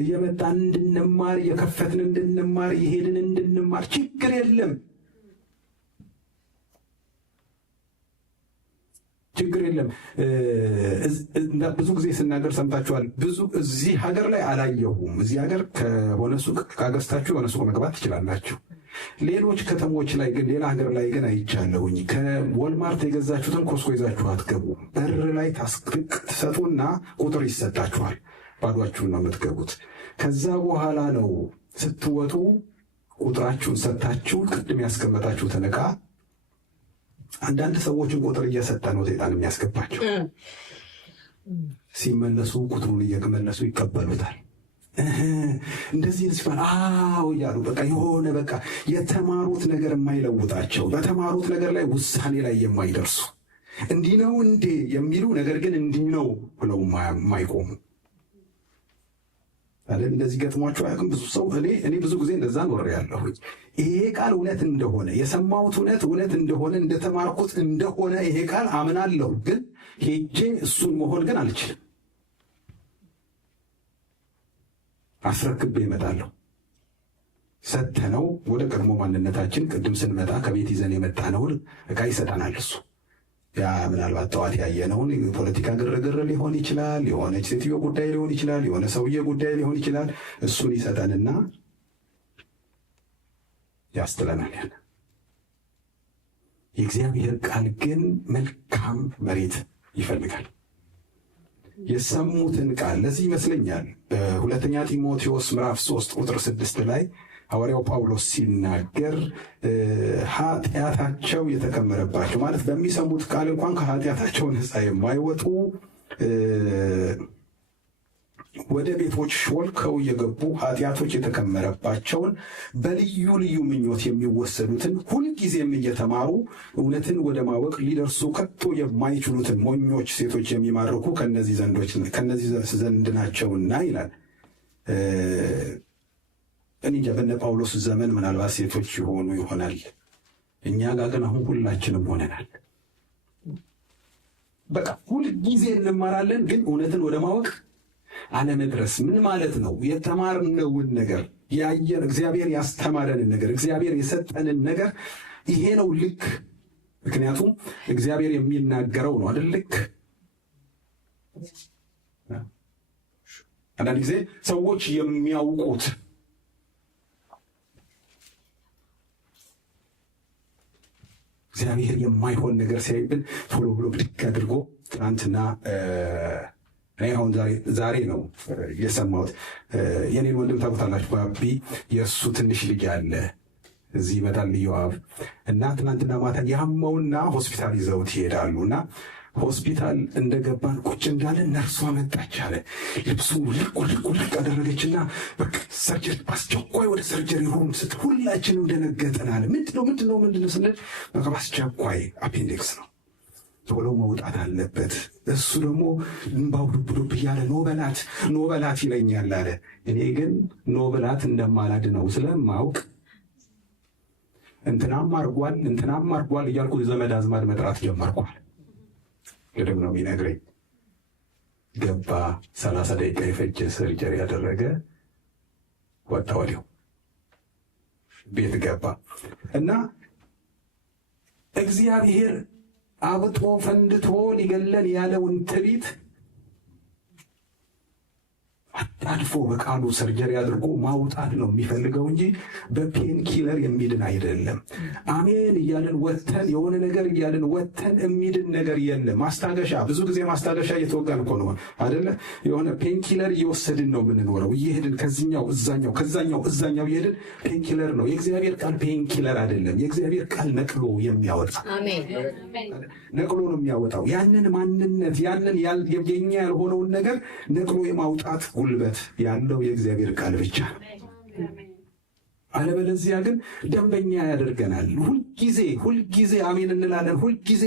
እየመጣን እንድንማር እየከፈትን እንድንማር እየሄድን እንድንማር ችግር የለም ችግር የለም። ብዙ ጊዜ ስናገር ሰምታችኋል። ብዙ እዚህ ሀገር ላይ አላየሁም። እዚህ ሀገር ከሆነ ሱቅ ካገዝታችሁ የሆነ ሱቅ መግባት ትችላላችሁ። ሌሎች ከተሞች ላይ ግን ሌላ ሀገር ላይ ግን አይቻለሁኝ። ከወልማርት የገዛችሁትን ኮስኮ ይዛችሁ አትገቡም። በር ላይ ትሰጡና ቁጥር ይሰጣችኋል። ባዷችሁን ነው የምትገቡት። ከዛ በኋላ ነው ስትወጡ ቁጥራችሁን ሰጥታችሁ ቅድም ያስቀመጣችሁትን ዕቃ አንዳንድ ሰዎችን ቁጥር እየሰጠ ነው ሰይጣን የሚያስገባቸው። ሲመለሱ ቁጥሩን እየመለሱ ይቀበሉታል። እንደዚህ ሲባል አዎ እያሉ በቃ የሆነ በቃ የተማሩት ነገር የማይለውጣቸው በተማሩት ነገር ላይ ውሳኔ ላይ የማይደርሱ እንዲህ ነው እንዴ የሚሉ ነገር ግን እንዲህ ነው ብለው የማይቆሙ አይደል? እንደዚህ ገጥሟቸው አያውቅም? ብዙ ሰው እኔ ብዙ ጊዜ እንደዛ ኖሬያለሁኝ። ይሄ ቃል እውነት እንደሆነ የሰማሁት እውነት እንደሆነ እንደተማርኩት እንደሆነ ይሄ ቃል አምናለሁ። ግን ሄጄ እሱን መሆን ግን አልችልም። አስረክቤ እመጣለሁ። ሰተነው ወደ ቀድሞ ማንነታችን ቅድም ስንመጣ ከቤት ይዘን የመጣነውን ዕቃ ይሰጠናል እሱ። ያ ምናልባት ጠዋት ያየነውን የፖለቲካ ግርግር ሊሆን ይችላል፣ የሆነች ሴትዮ ጉዳይ ሊሆን ይችላል፣ የሆነ ሰውዬ ጉዳይ ሊሆን ይችላል። እሱን ይሰጠንና ያስጥለናል። ያለ የእግዚአብሔር ቃል ግን መልካም መሬት ይፈልጋል። የሰሙትን ቃል ለዚህ ይመስለኛል በሁለተኛ ጢሞቴዎስ ምዕራፍ 3 ቁጥር 6 ላይ ሐዋርያው ጳውሎስ ሲናገር ኃጢአታቸው የተከመረባቸው ማለት በሚሰሙት ቃል እንኳን ከኃጢአታቸው ነፃ የማይወጡ ወደ ቤቶች ሾልከው የገቡ ኃጢአቶች የተከመረባቸውን በልዩ ልዩ ምኞት የሚወሰዱትን ሁልጊዜም እየተማሩ እውነትን ወደ ማወቅ ሊደርሱ ከቶ የማይችሉትን ሞኞች ሴቶች የሚማርኩ ከነዚህ ዘንድ ናቸውና ይላል። እንጃ በነ ጳውሎስ ዘመን ምናልባት ሴቶች ይሆኑ ይሆናል። እኛ ጋር ግን አሁን ሁላችንም ሆነናል። በቃ ሁልጊዜ እንማራለን፣ ግን እውነትን ወደ ማወቅ አለመድረስ ምን ማለት ነው? የተማርነውን ነገር ያየን እግዚአብሔር ያስተማረንን ነገር እግዚአብሔር የሰጠንን ነገር ይሄ ነው ልክ። ምክንያቱም እግዚአብሔር የሚናገረው ነው አይደል? ልክ አንዳንድ ጊዜ ሰዎች የሚያውቁት እግዚአብሔር የማይሆን ነገር ሲያይብን ቶሎ ብሎ ብድግ አድርጎ ትናንትና እኔ አሁን ዛሬ ነው የሰማሁት። የኔን ወንድም ታውቁታላችሁ፣ ባቢ የእሱ ትንሽ ልጅ አለ እዚህ ይመጣል ዮአብ እና ትናንትና ማታ ያመውና ሆስፒታል ይዘውት ይሄዳሉ እና ሆስፒታል እንደገባን ቁጭ እንዳለ ነርሷ መጣች አለ። ልብሱ ልቅ አደረገችና በቃ ሰርጀሪ በአስቸኳይ ወደ ሰርጀሪ ሩም ስትል ሁላችንም ደነገጥን አለ። ምንድነው ስንል በቃ በአስቸኳይ አፔንዲክስ ነው ቶሎ መውጣት አለበት። እሱ ደግሞ እንባው ዱብ እያለ ኖበላት ይለኛል አለ። እኔ ግን ኖበላት እንደማላድነው ስለማውቅ እንትናም አርጓል እያልኩ ዘመድ አዝማድ መጥራት ጀመርኳል። ቅድም ነው የሚነግረኝ። ገባ 30 ደቂቃ የፈጀ ሰርጀሪ ያደረገ ወጣ፣ ወዲያው ቤት ገባ እና እግዚአብሔር አብጦ ፈንድቶ ሊገለን ያለውን ትዕቢት አጣድፎ በቃሉ ሰርጀሪ አድርጎ ማውጣት ነው የሚፈልገው እንጂ በፔን ኪለር የሚድን አይደለም። አሜን እያልን ወተን የሆነ ነገር እያልን ወተን የሚድን ነገር የለም። ማስታገሻ ብዙ ጊዜ ማስታገሻ እየተወጋን እኮ ነው አይደለ? የሆነ ፔን ኪለር እየወሰድን ነው የምንኖረው። እየሄድን ከዚኛው እዛኛው ከዛኛው እዛኛው እየሄድን ፔን ኪለር ነው። የእግዚአብሔር ቃል ፔን ኪለር አይደለም። የእግዚአብሔር ቃል ነቅሎ የሚያወጣ ነቅሎ ነው የሚያወጣው። ያንን ማንነት ያንን የኛ ያልሆነውን ነገር ነቅሎ የማውጣት ጉልበት ያለው የእግዚአብሔር ቃል ብቻ ነው። አለበለዚያ ግን ደንበኛ ያደርገናል። ሁልጊዜ አሜን እንላለን። ሁልጊዜ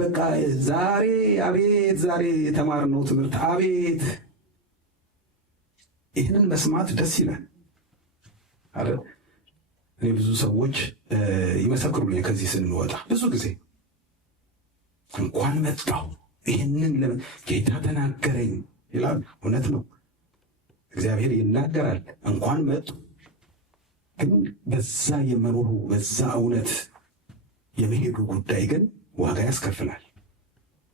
በቃ ዛሬ አቤት ዛሬ የተማርነው ትምህርት አቤት። ይህንን መስማት ደስ ይላል አይደል? እኔ ብዙ ሰዎች ይመሰክሩልኝ ከዚህ ስንወጣ ብዙ ጊዜ እንኳን መጣው ይህንን ጌታ ተናገረኝ ይላል። እውነት ነው፣ እግዚአብሔር ይናገራል። እንኳን መጡ። ግን በዛ የመኖሩ በዛ እውነት የመሄዱ ጉዳይ ግን ዋጋ ያስከፍላል።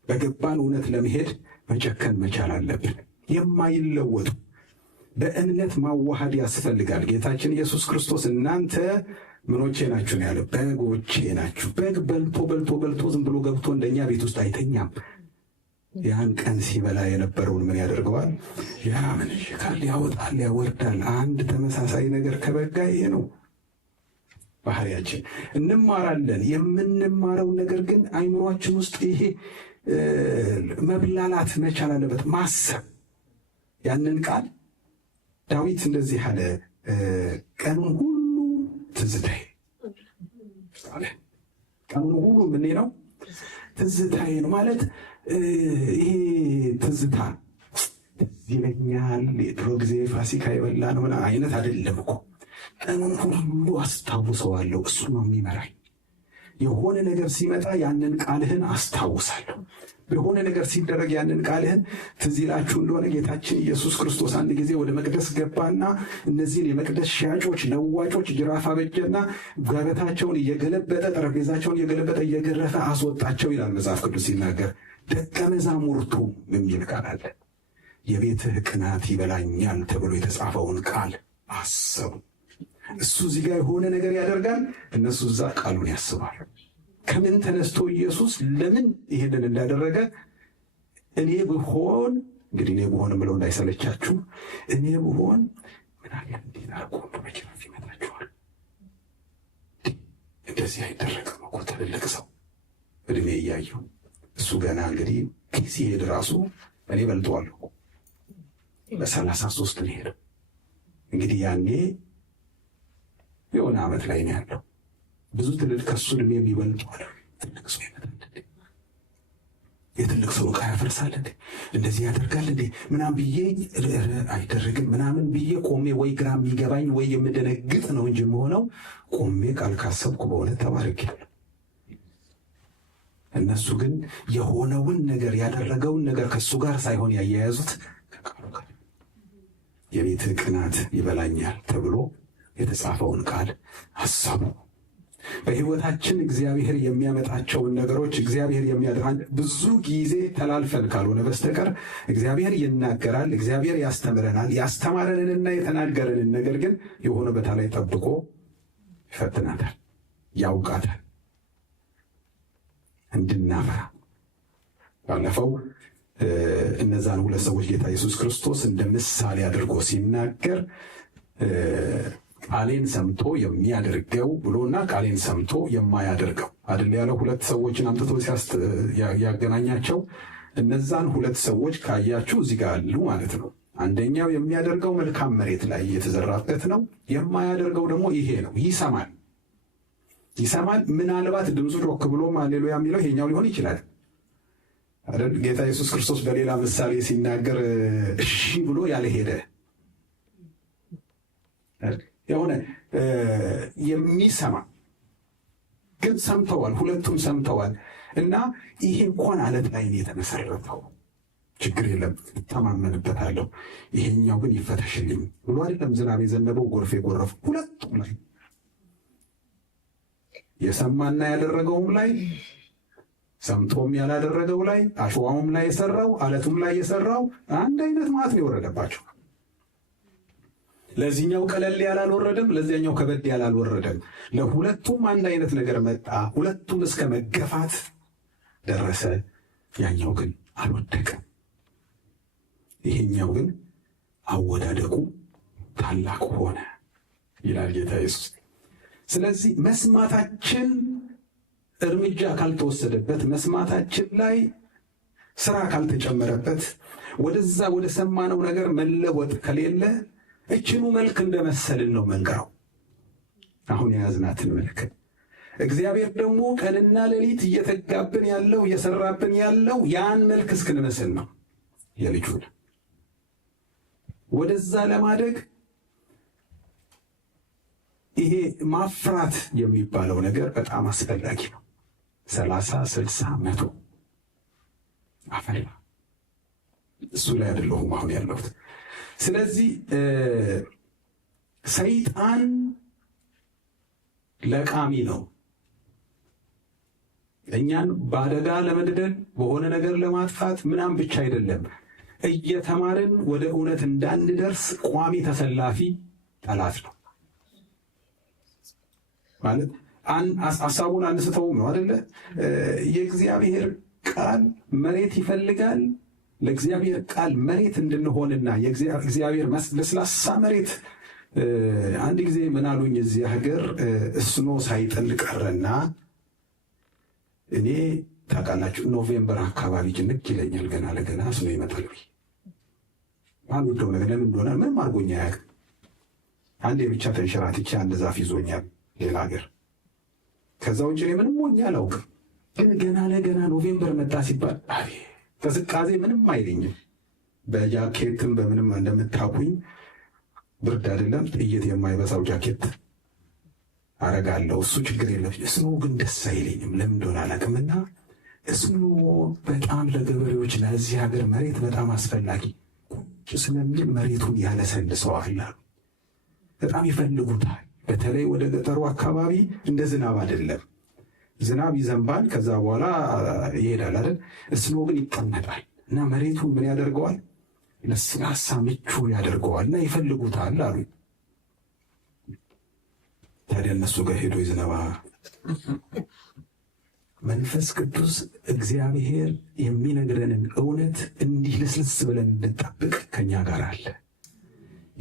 በገባን እውነት ለመሄድ መጨከን መቻል አለብን። የማይለወጡ በእምነት ማዋሃድ ያስፈልጋል። ጌታችን ኢየሱስ ክርስቶስ እናንተ ምኖቼ ናችሁ ነው ያለው፣ በጎቼ ናችሁ። በግ በልቶ ዝም ብሎ ገብቶ እንደኛ ቤት ውስጥ አይተኛም። ያን ቀን ሲበላ የነበረውን ምን ያደርገዋል? ያመነሽካል፣ ያወጣል፣ ያወርዳል። አንድ ተመሳሳይ ነገር ከበጋ ይሄ ነው ባህሪያችን። እንማራለን። የምንማረው ነገር ግን አይምሯችን ውስጥ ይሄ መብላላት መቻል አለበት። ማሰብ ያንን ቃል ዳዊት እንደዚህ አለ፣ ቀኑን ሁሉ ትዝታዬ አለ። ቀኑን ሁሉ ምን ነው? ትዝታዬ ነው ማለት ይሄ ትዝታ ትዝ ይለኛል የድሮ ጊዜ ፋሲካ የበላ ነው አይነት አይደለም እኮ። ቀኑን ሁሉ አስታውሰዋለሁ። እሱ ነው የሚመራኝ። የሆነ ነገር ሲመጣ ያንን ቃልህን አስታውሳለሁ። የሆነ ነገር ሲደረግ ያንን ቃልህን ትዝ ይላችሁ እንደሆነ ጌታችን ኢየሱስ ክርስቶስ አንድ ጊዜ ወደ መቅደስ ገባና እነዚህን የመቅደስ ሻጮች፣ ለዋጮች ጅራፍ አበጀና ገበታቸውን እየገለበጠ ጠረጴዛቸውን እየገለበጠ እየገረፈ አስወጣቸው ይላል መጽሐፍ ቅዱስ ሲናገር። ደቀ መዛሙርቱ የሚል ቃል አለ። የቤትህ ቅናት ይበላኛል ተብሎ የተጻፈውን ቃል አሰቡ። እሱ እዚህ ጋር የሆነ ነገር ያደርጋል፣ እነሱ እዛ ቃሉን ያስባሉ። ከምን ተነስቶ ኢየሱስ ለምን ይሄንን እንዳደረገ እኔ ብሆን እንግዲህ እኔ ብሆን ብለው እንዳይሰለቻችሁ፣ እኔ ብሆን ምን አለ እንዴት አርቆ በጅራፍ ይመታችኋል። እንደዚህ አይደረግም እኮ ትልልቅ ሰው እድሜ እያየሁ እሱ ገና እንግዲህ ሲሄድ ራሱ እኔ በልጠዋለሁ። በ33 ነው ሄደው እንግዲህ ያኔ የሆነ ዓመት ላይ ነው ያለው። ብዙ ትልልቅ ከሱ እድሜ የሚበልጡ አለ። ትልቅ ሰው ይመጣል እንዴ? የትልቅ ሰው ዕቃ ያፈርሳል እንዴ? እንደዚህ ያደርጋል እንዴ? ምናምን ብዬ አይደረግም ምናምን ብዬ ቆሜ ወይ ግራ የሚገባኝ ወይ የምደነግጥ ነው እንጂ የምሆነው ቆሜ ቃል ካሰብኩ በእውነት ተባርኬያለሁ። እነሱ ግን የሆነውን ነገር ያደረገውን ነገር ከሱ ጋር ሳይሆን ያያያዙት ከቃሉ ጋር። የቤትህ ቅናት ይበላኛል ተብሎ የተጻፈውን ቃል አሰቡ። በሕይወታችን እግዚአብሔር የሚያመጣቸውን ነገሮች እግዚአብሔር ብዙ ጊዜ ተላልፈን ካልሆነ በስተቀር እግዚአብሔር ይናገራል፣ እግዚአብሔር ያስተምረናል። ያስተማረንንና የተናገረንን ነገር ግን የሆነ ቦታ ላይ ጠብቆ ይፈትናታል፣ ያውቃታል እንድናፈራ። ባለፈው እነዛን ሁለት ሰዎች ጌታ ኢየሱስ ክርስቶስ እንደ ምሳሌ አድርጎ ሲናገር ቃሌን ሰምቶ የሚያደርገው ብሎና ቃሌን ሰምቶ የማያደርገው አይደል ያለው። ሁለት ሰዎችን አምጥቶ ያገናኛቸው። እነዛን ሁለት ሰዎች ካያችሁ እዚህ ጋር አሉ ማለት ነው። አንደኛው የሚያደርገው መልካም መሬት ላይ የተዘራበት ነው። የማያደርገው ደግሞ ይሄ ነው። ይሰማል። ምናልባት ድምፁ ጮክ ብሎም ሃሌሉያ የሚለው ይሄኛው ሊሆን ይችላል አይደል። ጌታ ኢየሱስ ክርስቶስ በሌላ ምሳሌ ሲናገር እሺ ብሎ ያልሄደ የሆነ የሚሰማ ግን ሰምተዋል፣ ሁለቱም ሰምተዋል። እና ይሄ እንኳን አለት ላይ ነው የተመሰረተው፣ ችግር የለም እተማመንበታለሁ፣ ይሄኛው ግን ይፈተሽልኝ ብሎ አይደለም ዝናብ የዘነበው ጎርፍ የጎረፈው። ሁለቱም ላይ የሰማና ያደረገውም ላይ ሰምቶም ያላደረገው ላይ አሸዋውም ላይ የሰራው አለቱም ላይ የሰራው አንድ አይነት ማለት ነው የወረደባቸው። ለዚህኛው ቀለል ያለ አልወረደም፣ ለዚያኛው ከበድ ያለ አልወረደም። ለሁለቱም አንድ አይነት ነገር መጣ። ሁለቱም እስከ መገፋት ደረሰ። ያኛው ግን አልወደቀም። ይሄኛው ግን አወዳደቁ ታላቅ ሆነ ይላል ጌታ ኢየሱስ። ስለዚህ መስማታችን እርምጃ ካልተወሰደበት፣ መስማታችን ላይ ስራ ካልተጨመረበት፣ ወደዛ ወደ ሰማነው ነገር መለወጥ ከሌለ እችኑ መልክ እንደመሰልን ነው መንገራው። አሁን የያዝናትን መልክ እግዚአብሔር ደግሞ ቀንና ሌሊት እየተጋብን ያለው እየሰራብን ያለው ያን መልክ እስክንመስል ነው። የልጁን ወደዛ ለማደግ ይሄ ማፍራት የሚባለው ነገር በጣም አስፈላጊ ነው። 30 60 100 አፈላ እሱ ላይ አይደለሁም አሁን ያለሁት። ስለዚህ ሰይጣን ለቃሚ ነው። እኛን በአደጋ ለመድደል በሆነ ነገር ለማጥፋት ምናምን ብቻ አይደለም። እየተማርን ወደ እውነት እንዳንደርስ ቋሚ ተሰላፊ ጠላት ነው ማለት ሐሳቡን አንስተውም ነው አይደለ? የእግዚአብሔር ቃል መሬት ይፈልጋል። ለእግዚአብሔር ቃል መሬት እንድንሆንና የእግዚአብሔር ለስላሳ መሬት አንድ ጊዜ ምን አሉኝ፣ እዚህ ሀገር እስኖ ሳይጥል ቀረና እኔ ታውቃላችሁ ኖቬምበር አካባቢ ጭንቅ ይለኛል። ገና ለገና እስኖ ይመጣል አንወደው ነገር ለምን እንደሆነ ምንም አድርጎኝ አያውቅም። አንዴ ብቻ ተንሸራትቼ አንድ ዛፍ ይዞኛል ሌላ ሀገር። ከዛ ውጭ እኔ ምንም ሆኜ አላውቅም። ግን ገና ለገና ኖቬምበር መጣ ሲባል ቅዝቃዜ ምንም አይለኝም። በጃኬትም በምንም እንደምታውቁኝ ብርድ አይደለም ጥይት የማይበሳው ጃኬት አረጋለሁ። እሱ ችግር የለም። እስኖ ግን ደስ አይለኝም ለምን እንደሆነ አላውቅምና እስኖ በጣም ለገበሬዎች ለዚህ ሀገር መሬት በጣም አስፈላጊ ቁጭ ስለሚል መሬቱን ያለሰልሰዋል። በጣም ይፈልጉታል። በተለይ ወደ ገጠሩ አካባቢ እንደ ዝናብ አይደለም። ዝናብ ይዘንባል፣ ከዛ በኋላ ይሄዳል አይደል? እስኖ ግን ይቀመጣል እና መሬቱን ምን ያደርገዋል? ለስላሳ ምቹ ያደርገዋል እና ይፈልጉታል አሉ። ታዲያ እነሱ ጋር ሄዶ ይዝነባ። መንፈስ ቅዱስ እግዚአብሔር የሚነግረንን እውነት እንዲህ ልስልስ ብለን እንድንጠብቅ ከኛ ጋር አለ።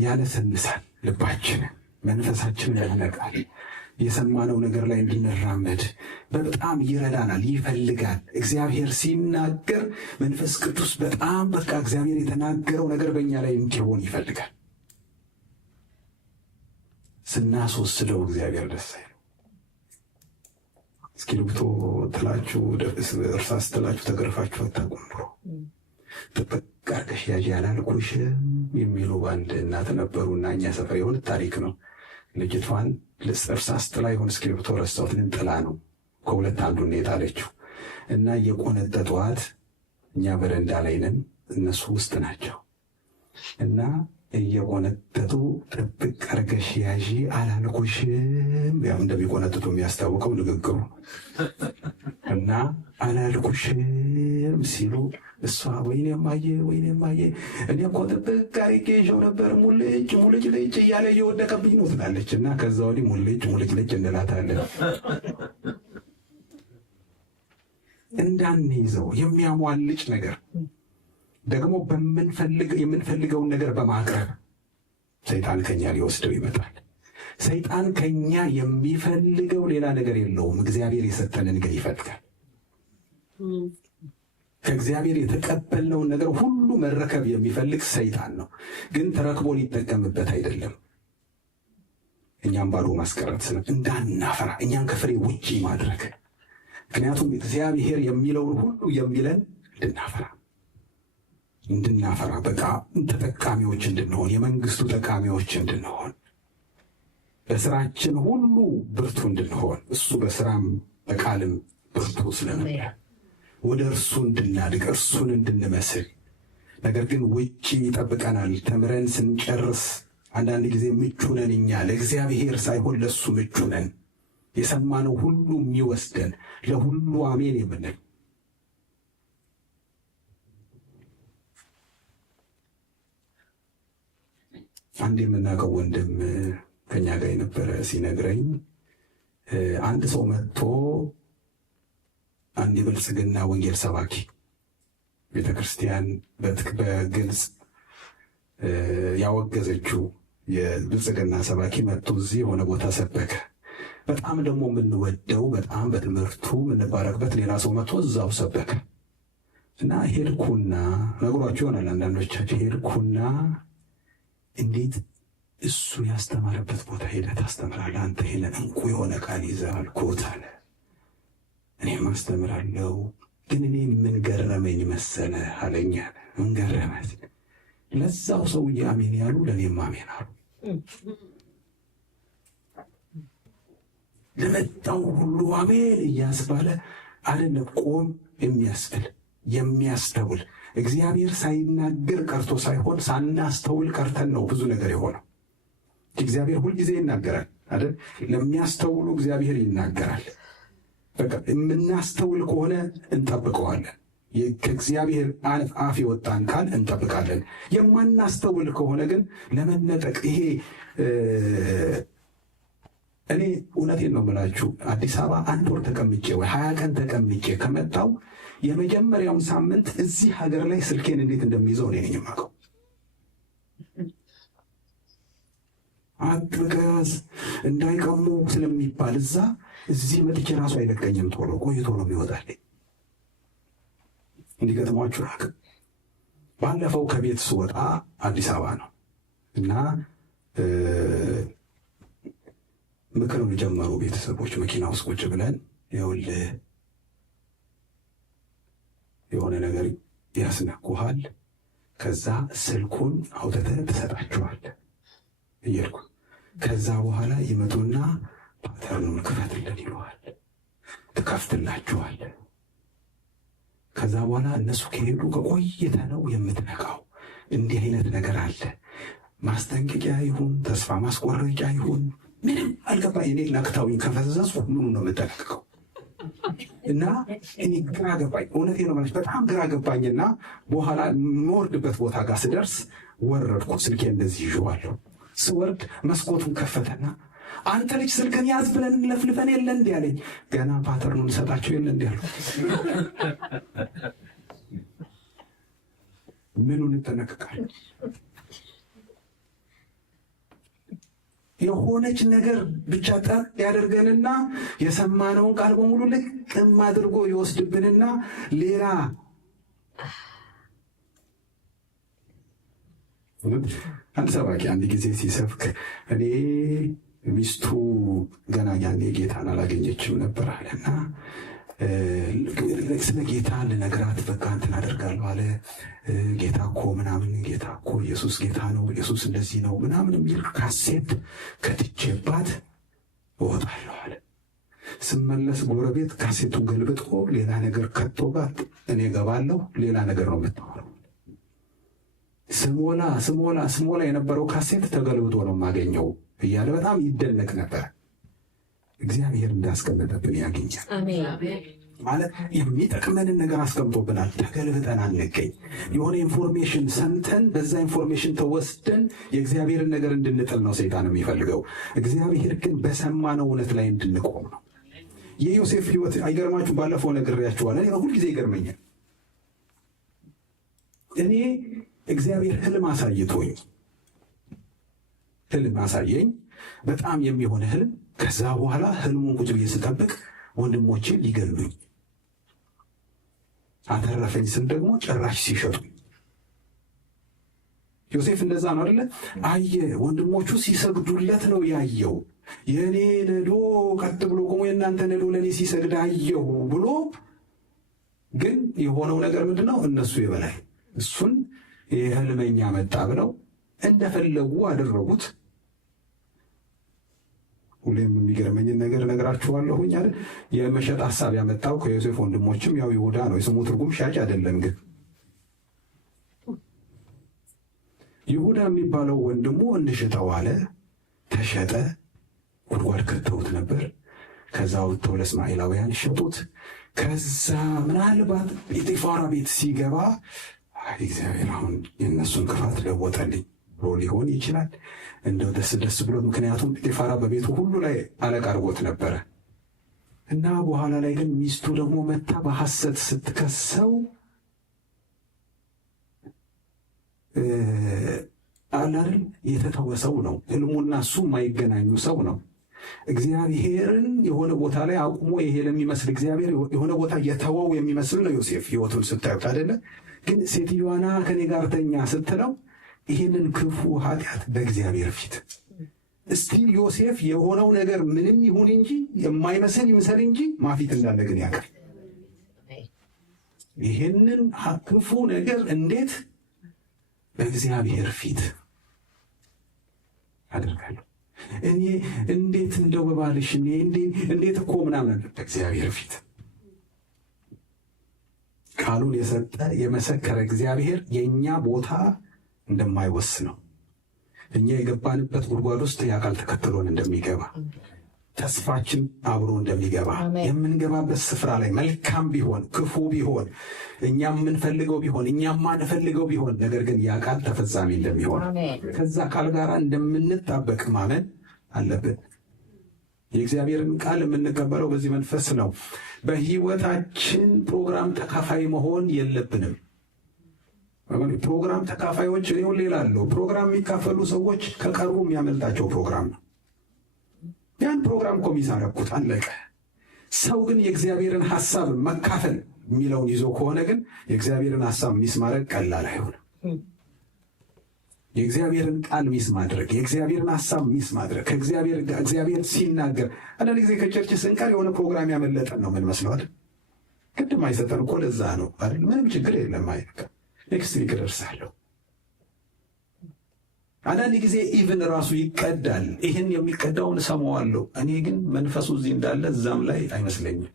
ያለሰልሳል፣ ልባችንን መንፈሳችንን ያነቃል። የሰማነው ነገር ላይ እንድንራመድ በጣም ይረዳናል፣ ይፈልጋል። እግዚአብሔር ሲናገር መንፈስ ቅዱስ በጣም በቃ እግዚአብሔር የተናገረው ነገር በእኛ ላይ እንዲሆን ይፈልጋል። ስናስወስደው እግዚአብሔር ደስ አይለው። እስክሪብቶ ትላችሁ እርሳስ ትላችሁ ተገርፋችሁ አታውቁም ብሎ ጥብቅ አድርገሽ ያዥ ያላልኩሽም የሚሉ አንድ እናት ነበሩና እኛ ሰፈር የሆነ ታሪክ ነው። ልጅቷን እርሳስ ጥላ ይሆን እስክሪብቶ ረሳሁት፣ ግን ጥላ ነው ከሁለት አንዱን የጣለችው እና እየቆነጠጧት እኛ በረንዳ ላይ ነን፣ እነሱ ውስጥ ናቸው እና እየቆነጠጡ ጥብቅ አድርገሽ ያዢ አላልኩሽም። ያው እንደሚቆነጥጡ የሚያስታውቀው ንግግሩ እና አላልኩሽም ሲሉ እሷ ወይኔ ማየ እኔ እኮ ጥብቅ አድርጌ ይዤው ነበር ሙልጭ ልጭ እያለ እየወደቀብኝ ነው ትላለች። እና ከዛ ወዲህ ሙልጭ ልጭ እንላታለን። እንዳንይዘው የሚያሟልጭ ነገር ደግሞ የምንፈልገውን ነገር በማቅረብ ሰይጣን ከኛ ሊወስደው ይመጣል። ሰይጣን ከኛ የሚፈልገው ሌላ ነገር የለውም። እግዚአብሔር የሰጠንን ግን ይፈልጋል። ከእግዚአብሔር የተቀበልነውን ነገር ሁሉ መረከብ የሚፈልግ ሰይጣን ነው። ግን ተረክቦ ሊጠቀምበት አይደለም። እኛም ባዶ ማስቀረት እንዳናፈራ፣ እኛም ከፍሬ ውጪ ማድረግ። ምክንያቱም እግዚአብሔር የሚለውን ሁሉ የሚለን እንድናፈራ በቃ ተጠቃሚዎች እንድንሆን፣ የመንግስቱ ጠቃሚዎች እንድንሆን፣ በስራችን ሁሉ ብርቱ እንድንሆን፣ እሱ በስራም በቃልም ብርቱ ስለነበር ወደ እርሱ እንድናድግ እርሱን እንድንመስል። ነገር ግን ውጪ ይጠብቀናል። ተምረን ስንጨርስ አንዳንድ ጊዜ ምቹ ነን እኛ፣ ለእግዚአብሔር ሳይሆን ለእሱ ምቹ ነን። የሰማነው ሁሉ የሚወስደን ለሁሉ አሜን የምንል አንድ የምናውቀው ወንድም ከኛ ጋር የነበረ ሲነግረኝ አንድ ሰው መጥቶ አንድ የብልጽግና ወንጌል ሰባኪ ቤተክርስቲያን በግልጽ ያወገዘችው የብልጽግና ሰባኪ መጥቶ እዚህ የሆነ ቦታ ሰበከ። በጣም ደግሞ የምንወደው በጣም በትምህርቱ የምንባረክበት ሌላ ሰው መጥቶ እዛው ሰበከ እና ሄድኩና ነግሯቸው ይሆናል አንዳንዶቻቸው። ሄድኩና እንዴት እሱ ያስተማረበት ቦታ ሄደህ ታስተምራለህ? አንተ ይሄንን እንቁ የሆነ ቃል ይዘህ አልኩት አለ። እኔም አስተምራለሁ፣ ግን እኔ ምን ገረመኝ መሰለህ አለኝ። ምን ገረመህ? ለዛው ሰውዬ አሜን ያሉ ለእኔም አሜን አሉ። ለመጣው ሁሉ አሜን እያስባለ አይደለም ቆም የሚያስብል የሚያስተውል እግዚአብሔር ሳይናገር ቀርቶ ሳይሆን ሳናስተውል ቀርተን ነው ብዙ ነገር የሆነው። እግዚአብሔር ሁልጊዜ ይናገራል አይደል? ለሚያስተውሉ እግዚአብሔር ይናገራል። በቃ የምናስተውል ከሆነ እንጠብቀዋለን። ከእግዚአብሔር አፍ የወጣን ቃል እንጠብቃለን። የማናስተውል ከሆነ ግን ለመነጠቅ ይሄ እኔ እውነቴን ነው የምላችሁ አዲስ አበባ 1 ወር ተቀምጬ ወይ 20 ቀን ተቀምጬ ከመጣው የመጀመሪያውን ሳምንት እዚህ ሀገር ላይ ስልኬን እንዴት እንደሚይዘው እኔ ነኝ የማውቀው። አጥብቀህ እንዳይቀሙ ስለሚባል እዚህ መጥቼ ራሱ አይለቀኝም። ቶሎ ቆይቶ ነው የሚወጣልኝ። እንዲገጥሟችሁ ራቅ። ባለፈው ከቤት ስወጣ አዲስ አበባ ነው እና ምክሩን ጀመሩ ቤተሰቦች። መኪና ውስጥ ቁጭ ብለን ይኸውልህ የሆነ ነገር ያስነኩሃል፣ ከዛ ስልኩን አውጥተህ ትሰጣችኋለህ እያልኩ ከዛ በኋላ ይመጡና ፓተርኑን ክፈትልን ይለዋል። ትከፍትላችኋለህ። ከዛ በኋላ እነሱ ከሄዱ ከቆይተ ነው የምትነካው። እንዲህ አይነት ነገር አለ። ማስጠንቀቂያ ይሁን ተስፋ ማስቆረጫ ይሁን ምንም አልገባኝ። እኔ ነክታውኝ ከፈዘዙ ምኑ ነው የምጠነቅቀው? እና እኔ ግራ ገባኝ። እውነቴን ነው ማለት በጣም ግራ ገባኝና በኋላ የምወርድበት ቦታ ጋር ስደርስ ወረድኩ። ስልኬ እንደዚህ ይዤዋለሁ። ስወርድ መስኮቱን ከፈተና አንተ ልጅ ስልክን ያዝ ብለን ለፍልፈን የለ እንዲ ያለኝ። ገና ፓተርኑን ሰጣቸው የለ እንዲ ያሉ። ምኑን እንጠነቅቃል? የሆነች ነገር ብቻ ጠር ያደርገንና የሰማነውን ቃል በሙሉ ልቅም አድርጎ ይወስድብንና ሌላ አንድ ሰባኪ አንድ ጊዜ ሲሰብክ እኔ ሚስቱ ገና ያኔ ጌታን አላገኘችም ነበር አለና ስለ ጌታ ልነግራት በቃ እንትን አደርጋለሁ አለ። ጌታ እኮ ምናምን ጌታ እኮ ኢየሱስ ጌታ ነው፣ ኢየሱስ እንደዚህ ነው ምናምን የሚል ካሴት ከትቼባት እወጣለሁ አለ። ስመለስ ጎረቤት ካሴቱን ገልብጦ ሌላ ነገር ከቶባት እኔ ገባለሁ፣ ሌላ ነገር ነው የምታወራው። ስሞላ የነበረው ካሴት ተገልብጦ ነው የማገኘው እያለ በጣም ይደነቅ ነበር። እግዚአብሔር እንዳስቀመጠብን ያገኛል ማለት የሚጠቅመንን ነገር አስቀምጦብናል። ተገልብጠን አንገኝ። የሆነ ኢንፎርሜሽን ሰምተን በዛ ኢንፎርሜሽን ተወስደን የእግዚአብሔርን ነገር እንድንጥል ነው ሰይጣን የሚፈልገው። እግዚአብሔር ግን በሰማነው እውነት ላይ እንድንቆም ነው። የዮሴፍ ሕይወት አይገርማችሁ? ባለፈው ነግሬያችኋለሁ። እኔ ሁልጊዜ ይገርመኛል። እኔ እግዚአብሔር ህልም አሳየኝ፣ በጣም የሚሆነ ህልም። ከዛ በኋላ ህልሙን ቁጭ ብዬ ስጠብቅ ወንድሞቼ ሊገሉኝ አተረፈኝ ስል ደግሞ ጭራሽ ሲሸጡኝ። ዮሴፍ እንደዛ ነው አይደለ? አየ ወንድሞቹ ሲሰግዱለት ነው ያየው። የእኔ ነዶ ቀጥ ብሎ ቆሞ የእናንተ ነዶ ለእኔ ሲሰግድ አየሁ ብሎ፣ ግን የሆነው ነገር ምንድን ነው? እነሱ የበላይ እሱን የህልመኛ መጣ ብለው እንደፈለጉ አደረጉት። ሁሌም የሚገርመኝን ነገር እነግራችኋለሁኝ አይደል? የመሸጥ ሐሳብ ያመጣው ከዮሴፍ ወንድሞችም ያው ይሁዳ ነው። የስሙ ትርጉም ሻጭ አይደለም። ግን ይሁዳ የሚባለው ወንድሙ እንሽጠው አለ። ተሸጠ። ጉድጓድ ከተውት ነበር። ከዛ ወጥተው ለእስማኤላውያን ሸጡት። ከዛ ምናልባት ጲጢፋራ ቤት ሲገባ እግዚአብሔር አሁን የእነሱን ክፋት ለወጠልኝ ሊሆን ይችላል እንደው ደስ ብሎ፣ ምክንያቱም ጲጢፋራ በቤቱ ሁሉ ላይ አለቃ አድርጎት ነበረ እና በኋላ ላይ ግን ሚስቱ ደግሞ መታ በሐሰት ስትከሰው አላል የተተወ ሰው ነው። ህልሙና እሱ የማይገናኙ ሰው ነው። እግዚአብሔርን የሆነ ቦታ ላይ አቁሞ ይሄ ለሚመስል እግዚአብሔር የሆነ ቦታ የተወው የሚመስል ነው ዮሴፍ ህይወቱን ስታዩት አይደለ? ግን ሴትዮዋና ከኔ ጋር ተኛ ስትለው ይህንን ክፉ ኃጢአት በእግዚአብሔር ፊት እስቲ ዮሴፍ የሆነው ነገር ምንም ይሁን እንጂ የማይመስል ይምሰል እንጂ ማፊት እንዳለ ግን ያውቃል። ይህንን ክፉ ነገር እንዴት በእግዚአብሔር ፊት አደርጋለሁ እኔ እንዴት እንደው በባልሽ እንዴት እኮ ምናምን በእግዚአብሔር ፊት ቃሉን የሰጠ የመሰከረ እግዚአብሔር የእኛ ቦታ እንደማይወስነው እኛ የገባንበት ጉድጓድ ውስጥ ያ ቃል ተከትሎን እንደሚገባ ተስፋችን አብሮ እንደሚገባ የምንገባበት ስፍራ ላይ መልካም ቢሆን ክፉ ቢሆን እኛ የምንፈልገው ቢሆን እኛ ማንፈልገው ቢሆን ነገር ግን ያ ቃል ተፈጻሚ እንደሚሆን ከዛ ቃል ጋር እንደምንጣበቅ ማመን አለብን። የእግዚአብሔርን ቃል የምንቀበለው በዚህ መንፈስ ነው። በህይወታችን ፕሮግራም ተካፋይ መሆን የለብንም። ፕሮግራም ተካፋዮች ሊሆን ሌላ አለው። ፕሮግራም የሚካፈሉ ሰዎች ከቀሩ የሚያመልጣቸው ፕሮግራም ነው። ያን ፕሮግራም ኮሚስ አረኩት አለቀ። ሰው ግን የእግዚአብሔርን ሐሳብ መካፈል የሚለውን ይዞ ከሆነ ግን የእግዚአብሔርን ሐሳብ ሚስ ማድረግ ቀላል አይሆንም። የእግዚአብሔርን ቃል ሚስ ማድረግ፣ የእግዚአብሔርን ሐሳብ ሚስ ማድረግ እግዚአብሔር ሲናገር አንዳንድ ጊዜ ከቸርች ስንቀር የሆነ ፕሮግራም ያመለጠን ነው ምን መስለዋል። ቅድም አይሰጠን እኮ ለዛ ነው አይደል? ምንም ችግር የለም አይደል? ኔክስት ዊክ እደርሳለሁ። አንዳንድ ጊዜ ኢቭን ራሱ ይቀዳል። ይህን የሚቀዳውን እሰማዋለሁ። እኔ ግን መንፈሱ እዚህ እንዳለ እዛም ላይ አይመስለኝም።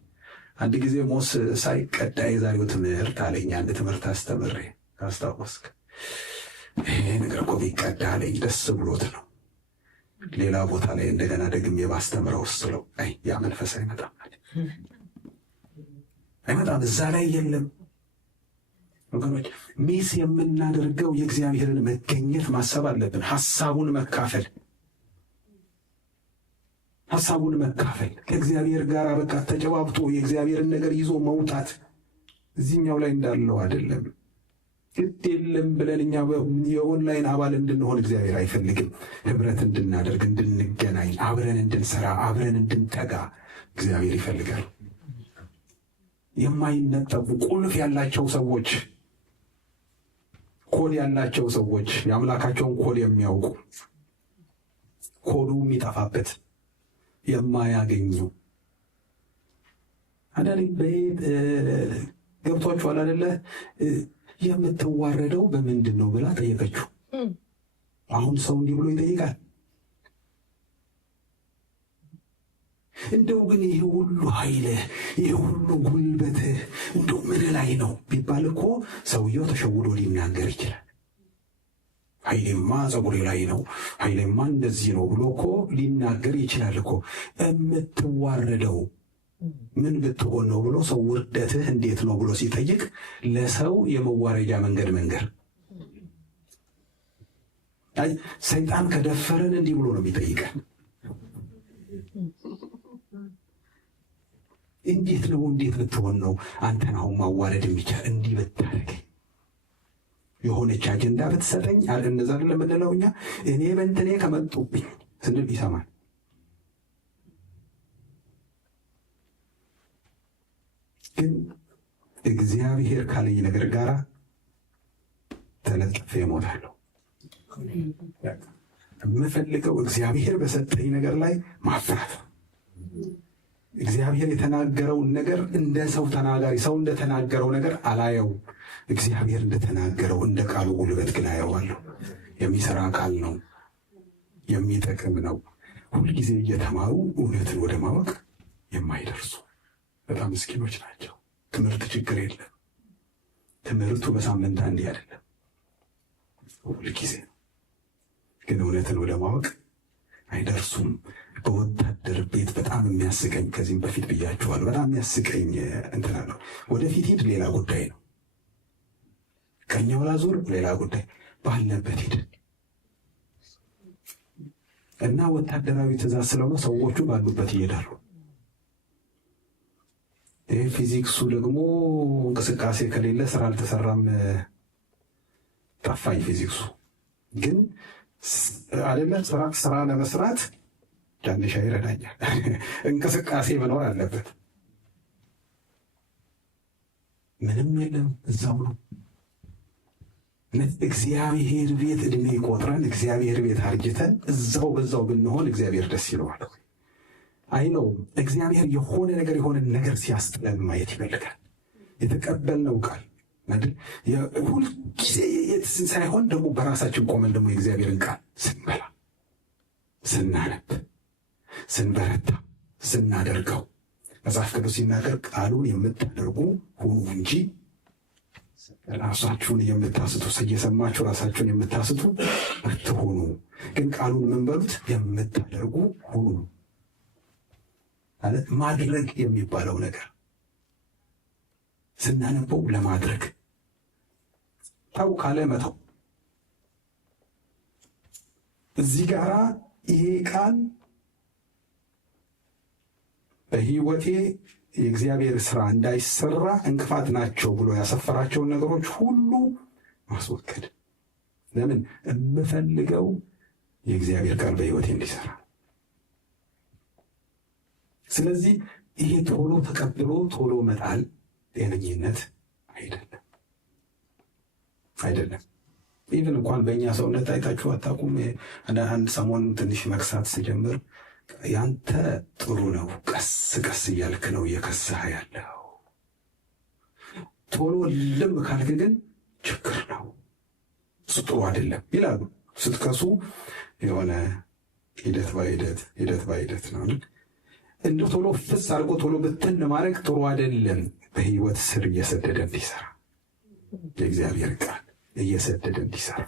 አንድ ጊዜ ሞስ ሳይቀዳ የዛሬው ትምህርት አለኝ። አንድ ትምህርት አስተምሬ ካስታወስክ ይሄ ነገር እኮ ቢቀዳ አለኝ። ደስ ብሎት ነው። ሌላ ቦታ ላይ እንደገና ደግሜ ባስተምረው ስለው ያ መንፈስ አይመጣም አይመጣም፣ እዛ ላይ የለም። ወገኖች ሚስ የምናደርገው የእግዚአብሔርን መገኘት ማሰብ አለብን። ሐሳቡን መካፈል ከእግዚአብሔር ጋር በቃ ተጨባብጦ የእግዚአብሔርን ነገር ይዞ መውጣት እዚህኛው ላይ እንዳለው አይደለም። ግድ የለም ብለን እኛ የኦንላይን አባል እንድንሆን እግዚአብሔር አይፈልግም። ህብረት እንድናደርግ፣ እንድንገናኝ፣ አብረን እንድንሰራ፣ አብረን እንድንተጋ እግዚአብሔር ይፈልጋል። የማይነጠፉ ቁልፍ ያላቸው ሰዎች፣ ኮድ ያላቸው ሰዎች፣ የአምላካቸውን ኮድ የሚያውቁ ኮዱ የሚጠፋበት የማያገኙ አንዳንዴ በየት ገብቷችኋል አይደለ? የምትዋረደው በምንድን ነው ብላ ጠየቀችው። አሁን ሰው እንዲህ ብሎ ይጠይቃል። እንደው ግን ይሄ ሁሉ ኃይልህ ይሄ ሁሉ ጉልበትህ እንደው ምን ላይ ነው ቢባል እኮ ሰውየው ተሸውዶ ሊናገር ይችላል። ኃይሌማ ፀጉሬ ላይ ነው፣ ኃይሌማ እንደዚህ ነው ብሎ እኮ ሊናገር ይችላል እኮ። የምትዋረደው ምን ብትሆን ነው ብሎ ሰው ውርደትህ እንዴት ነው ብሎ ሲጠይቅ ለሰው የመዋረጃ መንገድ ሰይጣን ከደፈረን እንዲህ ብሎ ነው የሚጠይቀን። እንዴት ብትሆን ነው አንተን አሁን ማዋረድ የሚቻል? እንዲህ ብታደርገኝ የሆነች አጀንዳ ብትሰጠኝ እነዛ ለምንለው እኛ እኔ በእንትኔ ከመጡብኝ ስንል ይሰማል። ግን እግዚአብሔር ካለኝ ነገር ጋር ተለጥፌ እሞታለሁ። የምፈልገው እግዚአብሔር በሰጠኝ ነገር ላይ ማፍራት ነው። እግዚአብሔር የተናገረውን ነገር እንደ ሰው ተናጋሪ ሰው እንደተናገረው ነገር አላየው። እግዚአብሔር እንደተናገረው እንደ ቃሉ ጉልበት ግን አየዋለሁ። የሚሰራ ቃል ነው፣ የሚጠቅም ነው። ሁልጊዜ እየተማሩ እውነትን ወደ ማወቅ የማይደርሱ በጣም ምስኪኖች ናቸው። ትምህርት ችግር የለም። ትምህርቱ በሳምንት አንዴ አይደለም፣ ሁልጊዜ ግን እውነትን ወደ ማወቅ አይደርሱም። በወታደር ቤት በጣም የሚያስቀኝ ከዚህም በፊት ብያችኋል። በጣም የሚያስቀኝ እንትና ነው። ወደፊት ሂድ ሌላ ጉዳይ ነው፣ ቀኛው ላዙር ሌላ ጉዳይ፣ ባለበት ሂድ እና ወታደራዊ ትእዛዝ ስለሆነ ሰዎቹ ባሉበት ይሄዳሉ። ይህ ፊዚክሱ ደግሞ እንቅስቃሴ ከሌለ ስራ አልተሰራም፣ ጠፋኝ ፊዚክሱ። ግን አይደለ ስራ ለመስራት ዳንሻ ይረዳኛል። እንቅስቃሴ መኖር አለበት። ምንም የለም፣ እዛው ነው። እግዚአብሔር ቤት እድሜ ቆጥረን እግዚአብሔር ቤት አርጅተን እዛው በዛው ብንሆን እግዚአብሔር ደስ ይለዋል። አይ ነው እግዚአብሔር የሆነ ነገር ሲያስጥለን ማየት ይፈልጋል። የተቀበልነው ቃል ሁልጊዜ ሳይሆን ደግሞ በራሳችን ቆመን ደግሞ የእግዚአብሔርን ቃል ስንበላ፣ ስናነብ፣ ስንበረታ፣ ስናደርገው መጽሐፍ ቅዱስ ሲናገር ቃሉን የምታደርጉ ሁኑ እንጂ ራሳችሁን የምታስቱ፣ እየሰማችሁ ራሳችሁን የምታስቱ አትሁኑ። ግን ቃሉን ምን በሉት? የምታደርጉ ሁኑ። ማለት ማድረግ የሚባለው ነገር ስናነበው ለማድረግ ተው ካለ መተው። እዚህ ጋር ይሄ ቃል በሕይወቴ የእግዚአብሔር ስራ እንዳይሰራ እንቅፋት ናቸው ብሎ ያሰፈራቸውን ነገሮች ሁሉ ማስወገድ። ለምን? የምፈልገው የእግዚአብሔር ቃል በሕይወቴ እንዲሰራ። ስለዚህ ይሄ ቶሎ ተቀብሎ ቶሎ መጣል ጤነኝነት አይደለም። ኢቭን እንኳን በእኛ ሰውነት አይታችሁ አታውቁም? አንድ ሰሞን ትንሽ መክሳት ስጀምር ያንተ ጥሩ ነው፣ ቀስ ቀስ እያልክ ነው እየከሳህ ያለው። ቶሎ ልም ካልክ ግን ችግር ነው፣ እሱ ጥሩ አይደለም ይላሉ። ስትከሱ የሆነ ሂደት ባሂደት ነው። እንደ ቶሎ ፍስ አድርጎ ቶሎ ብትን ለማድረግ ጥሩ አይደለም። በሕይወት ስር እየሰደደ እንዲሰራ የእግዚአብሔር ቃል እየሰደደ እንዲሰራ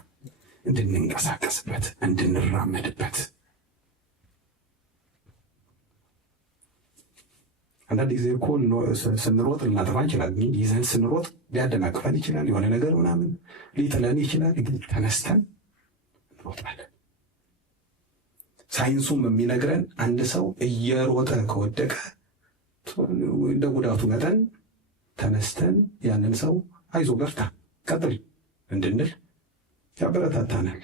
እንድንንቀሳቀስበት፣ እንድንራመድበት። አንዳንድ ጊዜ እኮ ስንሮጥ ልናጠፋ እንችላለን። ይዘን ስንሮጥ ሊያደናቅፈን ይችላል። የሆነ ነገር ምናምን ሊጥለን ይችላል። ግን ተነስተን እንሮጣለን። ሳይንሱም የሚነግረን አንድ ሰው እየሮጠ ከወደቀ እንደ ጉዳቱ መጠን ተነስተን ያንን ሰው አይዞ በርታ ቀጥል እንድንል ያበረታታናል።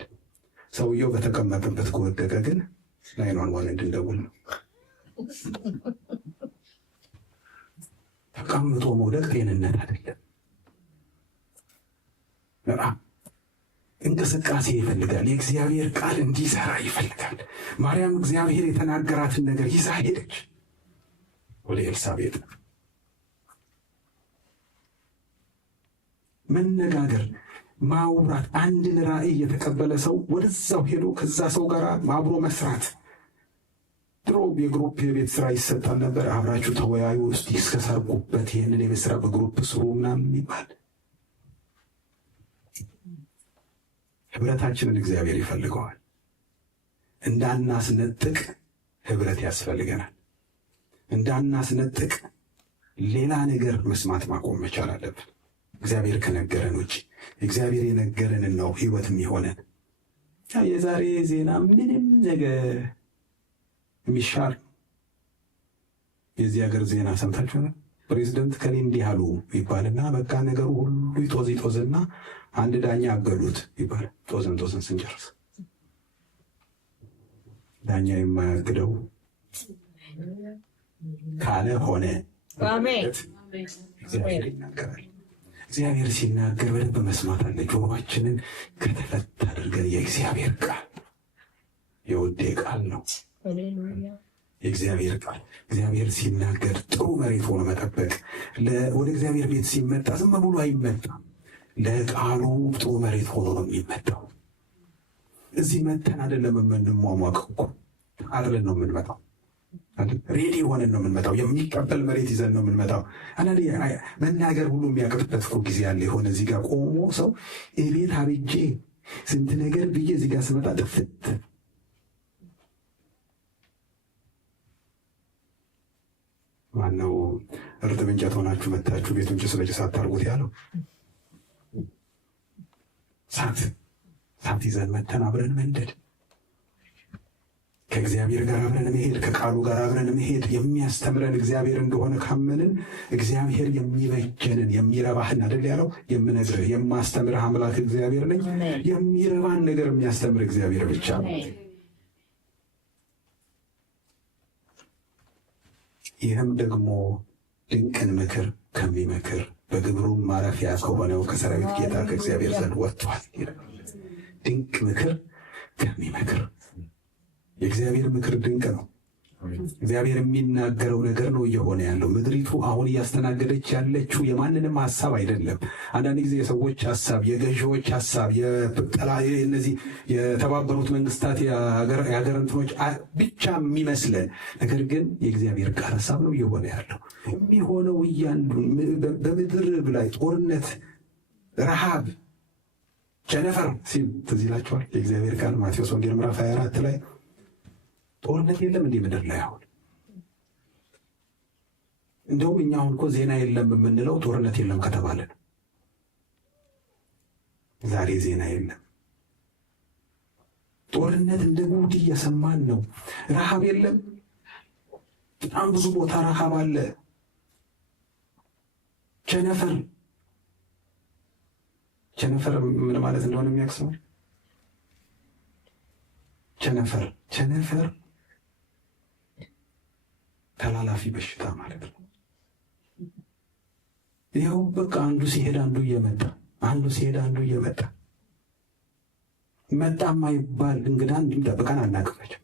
ሰውየው በተቀመጠበት ከወደቀ ግን 911 እንድንደውል ነው። ተቀምጦ መውደቅ ጤንነት አይደለም። እንቅስቃሴ ይፈልጋል። የእግዚአብሔር ቃል እንዲሰራ ይፈልጋል። ማርያም እግዚአብሔር የተናገራትን ነገር ይዛ ሄደች ወደ ኤልሳቤጥ። መነጋገር፣ ማውራት፣ አንድን ራእይ የተቀበለ ሰው ወደዛው ሄዶ ከዛ ሰው ጋር አብሮ መስራት። ድሮ የግሩፕ የቤት ስራ ይሰጣል ነበር። አብራችሁ ተወያዩ፣ እስቲ እስከሰርጉበት ይህንን የቤት ስራ በግሩፕ ስሩ ምናምን የሚባል ህብረታችንን እግዚአብሔር ይፈልገዋል። እንዳናስነጥቅ ህብረት ያስፈልገናል። እንዳናስነጥቅ ሌላ ነገር መስማት ማቆም መቻል አለብን። እግዚአብሔር ከነገረን ውጭ እግዚአብሔር የነገረንን ነው ህይወት የሚሆነን። የዛሬ ዜና ምንም ነገር የሚሻል የዚህ ሀገር ዜና ሰምታችሁ ነው? ፕሬዚደንት ከኔ እንዲህ አሉ ይባልና በቃ ነገሩ ሁሉ ይጦዝና አንድ ዳኛ አገሉት ይባል። ጦዝን ስንጨርስ ዳኛ የማያግደው ካለ ሆነ። እግዚአብሔር ይናገራል። እግዚአብሔር ሲናገር በደንብ መስማት አለ። ጆሮአችንን ከተፈታ አድርገን የእግዚአብሔር ቃል የውዴ ቃል ነው። የእግዚአብሔር ቃል እግዚአብሔር ሲናገር ጥሩ መሬት ሆኖ መጠበቅ። ወደ እግዚአብሔር ቤት ሲመጣ ዝም ብሎ አይመጣም። ለቃሉ ጥሩ መሬት ሆኖ ነው የሚመጣው። እዚህ መተን አይደለም የምንሟሟቀው እኮ አጥለን ነው የምንመጣው። ሬዲ ሆነን ነው የምንመጣው። የሚቀበል መሬት ይዘን ነው የምንመጣው። አንዳንዴ መናገር ሁሉ የሚያቅጥበት እኮ ጊዜ አለ። የሆነ እዚህ ጋር ቆሞ ሰው ቤት አብጄ ስንት ነገር ብዬ እዚህ ጋር ስመጣ ጥፍት ማነው እርጥብ እንጨት ሆናችሁ መታችሁ ቤቱን ጭስ በጭስ አታርጉት ያለው? ሳት ይዘን መተን አብረን መንደድ። ከእግዚአብሔር ጋር አብረን መሄድ፣ ከቃሉ ጋር አብረን መሄድ የሚያስተምረን እግዚአብሔር እንደሆነ ካመንን እግዚአብሔር የሚበጀንን የሚረባህን አይደል ያለው? የምነግርህ የማስተምርህ አምላክ እግዚአብሔር ነኝ። የሚረባን ነገር የሚያስተምር እግዚአብሔር ብቻ ነው። ይህም ደግሞ ድንቅን ምክር ከሚመክር በግብሩም ማረፊያ ከሆነው ከሰራዊት ጌታ ከእግዚአብሔር ዘንድ ወጥቷል። ድንቅ ምክር ከሚመክር የእግዚአብሔር ምክር ድንቅ ነው። እግዚአብሔር የሚናገረው ነገር ነው እየሆነ ያለው። ምድሪቱ አሁን እያስተናገደች ያለችው የማንንም ሀሳብ አይደለም። አንዳንድ ጊዜ የሰዎች ሀሳብ፣ የገዢዎች ሀሳብ፣ እነዚህ የተባበሩት መንግስታት የሀገር እንትኖች ብቻ የሚመስለን ነገር ግን የእግዚአብሔር ቃል ሀሳብ ነው እየሆነ ያለው። የሚሆነው በምድር ላይ ጦርነት፣ ረሃብ፣ ቸነፈር ሲል ትዝ ይላችኋል የእግዚአብሔር ቃል ማቴዎስ ወንጌል ምዕራፍ 24 ላይ ጦርነት የለም እንዲህ ምድር ላይ አሁን። እንደውም እኛ አሁን እኮ ዜና የለም የምንለው ጦርነት የለም ከተባለ ነው። ዛሬ ዜና የለም። ጦርነት እንደ ጉድ እየሰማን ነው። ረሃብ የለም። በጣም ብዙ ቦታ ረሃብ አለ። ቸነፈር ምን ማለት እንደሆነ የሚያክሰው ቸነፈር ተላላፊ በሽታ ማለት ነው። ይኸው በቃ አንዱ ሲሄድ አንዱ እየመጣ መጣ የማይባል እንግዳ እንዲጠብቀን አናውቅም።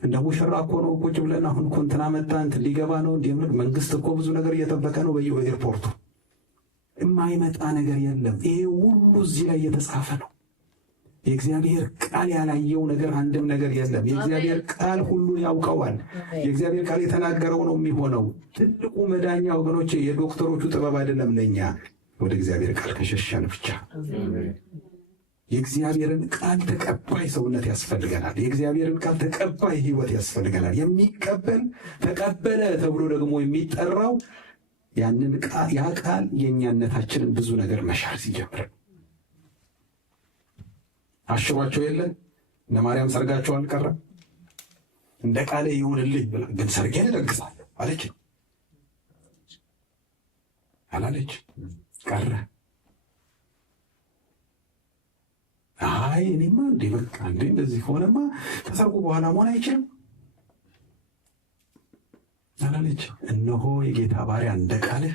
እንደ ሙሽራ እኮ ነው ቁጭ ብለን አሁን እኮ እንትና መጣ እንትን ሊገባ ነው እንዲህ መንግስት እኮ ብዙ ነገር እየጠበቀ ነው በየኤርፖርቱ። የማይመጣ ነገር የለም። ይሄ ሁሉ እዚህ ላይ እየተጻፈ ነው። የእግዚአብሔር ቃል ያላየው ነገር አንድም ነገር የለም። የእግዚአብሔር ቃል ሁሉን ያውቀዋል። የእግዚአብሔር ቃል የተናገረው ነው የሚሆነው። ትልቁ መዳኛ ወገኖች የዶክተሮቹ ጥበብ አይደለም። ለኛ ወደ እግዚአብሔር ቃል ከሸሸን ብቻ የእግዚአብሔርን ቃል ተቀባይ ሰውነት ያስፈልገናል። የእግዚአብሔርን ቃል ተቀባይ ሕይወት ያስፈልገናል። የሚቀበል ተቀበለ ተብሎ ደግሞ የሚጠራው ያ ቃል የእኛነታችንን ብዙ ነገር መሻር ሲጀምር አሽሯቸው የለን እነ ማርያም ሰርጋቸው አልቀረም። እንደ ቃሌ ይሁንልኝ ብላ ግን ሰርጌን እደግሳለሁ አለች አላለች? ቀረ። አይ እኔማ እንዴ በቃ እንዴ እንደዚህ ሆነማ ከሰርጉ በኋላ መሆን አይችልም አላለች? እነሆ የጌታ ባሪያ እንደ ቃልህ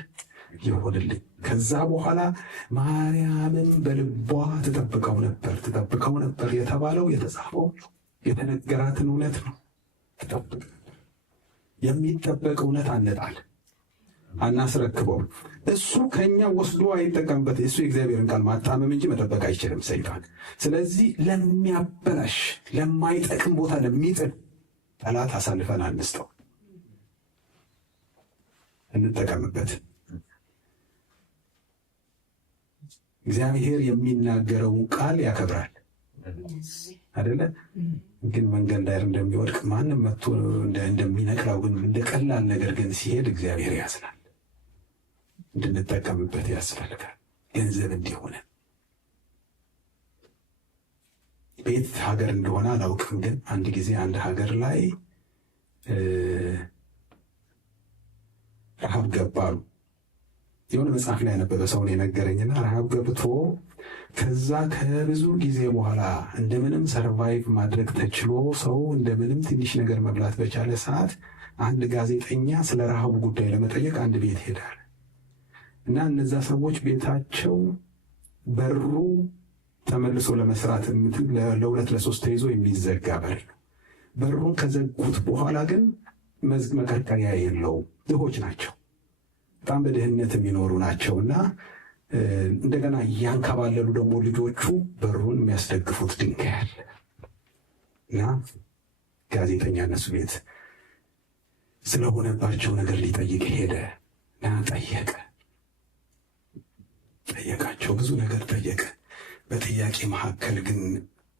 ይሁንልኝ። ከዛ በኋላ ማርያምን በልቧ ትጠብቀው ነበር የተባለው የተጻፈው የተነገራትን እውነት ነው። ትጠብቅ የሚጠበቅ እውነት አንጣል አናስረክበው። እሱ ከኛ ወስዶ አይጠቀምበት። እሱ የእግዚአብሔርን ቃል ማጣመም እንጂ መጠበቅ አይችልም ሰይጣን። ስለዚህ ለሚያበላሽ ለማይጠቅም ቦታ ለሚጥል ጠላት አሳልፈን አንስጠው፣ እንጠቀምበት። እግዚአብሔር የሚናገረውን ቃል ያከብራል አይደለ? ግን መንገድ ላይ እንደሚወድቅ ማንም መጥቶ እንደሚነቅለው ግን እንደ ቀላል ነገር ግን ሲሄድ እግዚአብሔር ያዝናል። እንድንጠቀምበት ያስፈልጋል። ገንዘብ እንዲሆነ ቤት ሀገር እንደሆነ አላውቅም፣ ግን አንድ ጊዜ አንድ ሀገር ላይ ረሃብ ገባሉ። የሆነ መጽሐፍ ላይ ያነበበ ሰውን የነገረኝና ረሃብ ገብቶ ከዛ ከብዙ ጊዜ በኋላ እንደምንም ሰርቫይቭ ማድረግ ተችሎ ሰው እንደምንም ትንሽ ነገር መብላት በቻለ ሰዓት አንድ ጋዜጠኛ ስለ ረሃቡ ጉዳይ ለመጠየቅ አንድ ቤት ሄዳል እና እነዛ ሰዎች ቤታቸው በሩ ተመልሶ ለመስራት ለሁለት ለሶስት ተይዞ የሚዘጋ በር ነው። በሩን ከዘጉት በኋላ ግን መቀጠያ የለውም። ድሆች ናቸው፣ በጣም በድህነት የሚኖሩ ናቸውና እንደገና እያንከባለሉ ደግሞ ልጆቹ በሩን የሚያስደግፉት ድንጋይ አለ እና ጋዜጠኛ እነሱ ቤት ስለሆነባቸው ነገር ሊጠይቅ ሄደ እና ጠየቃቸው። ብዙ ነገር ጠየቀ። በጥያቄ መካከል ግን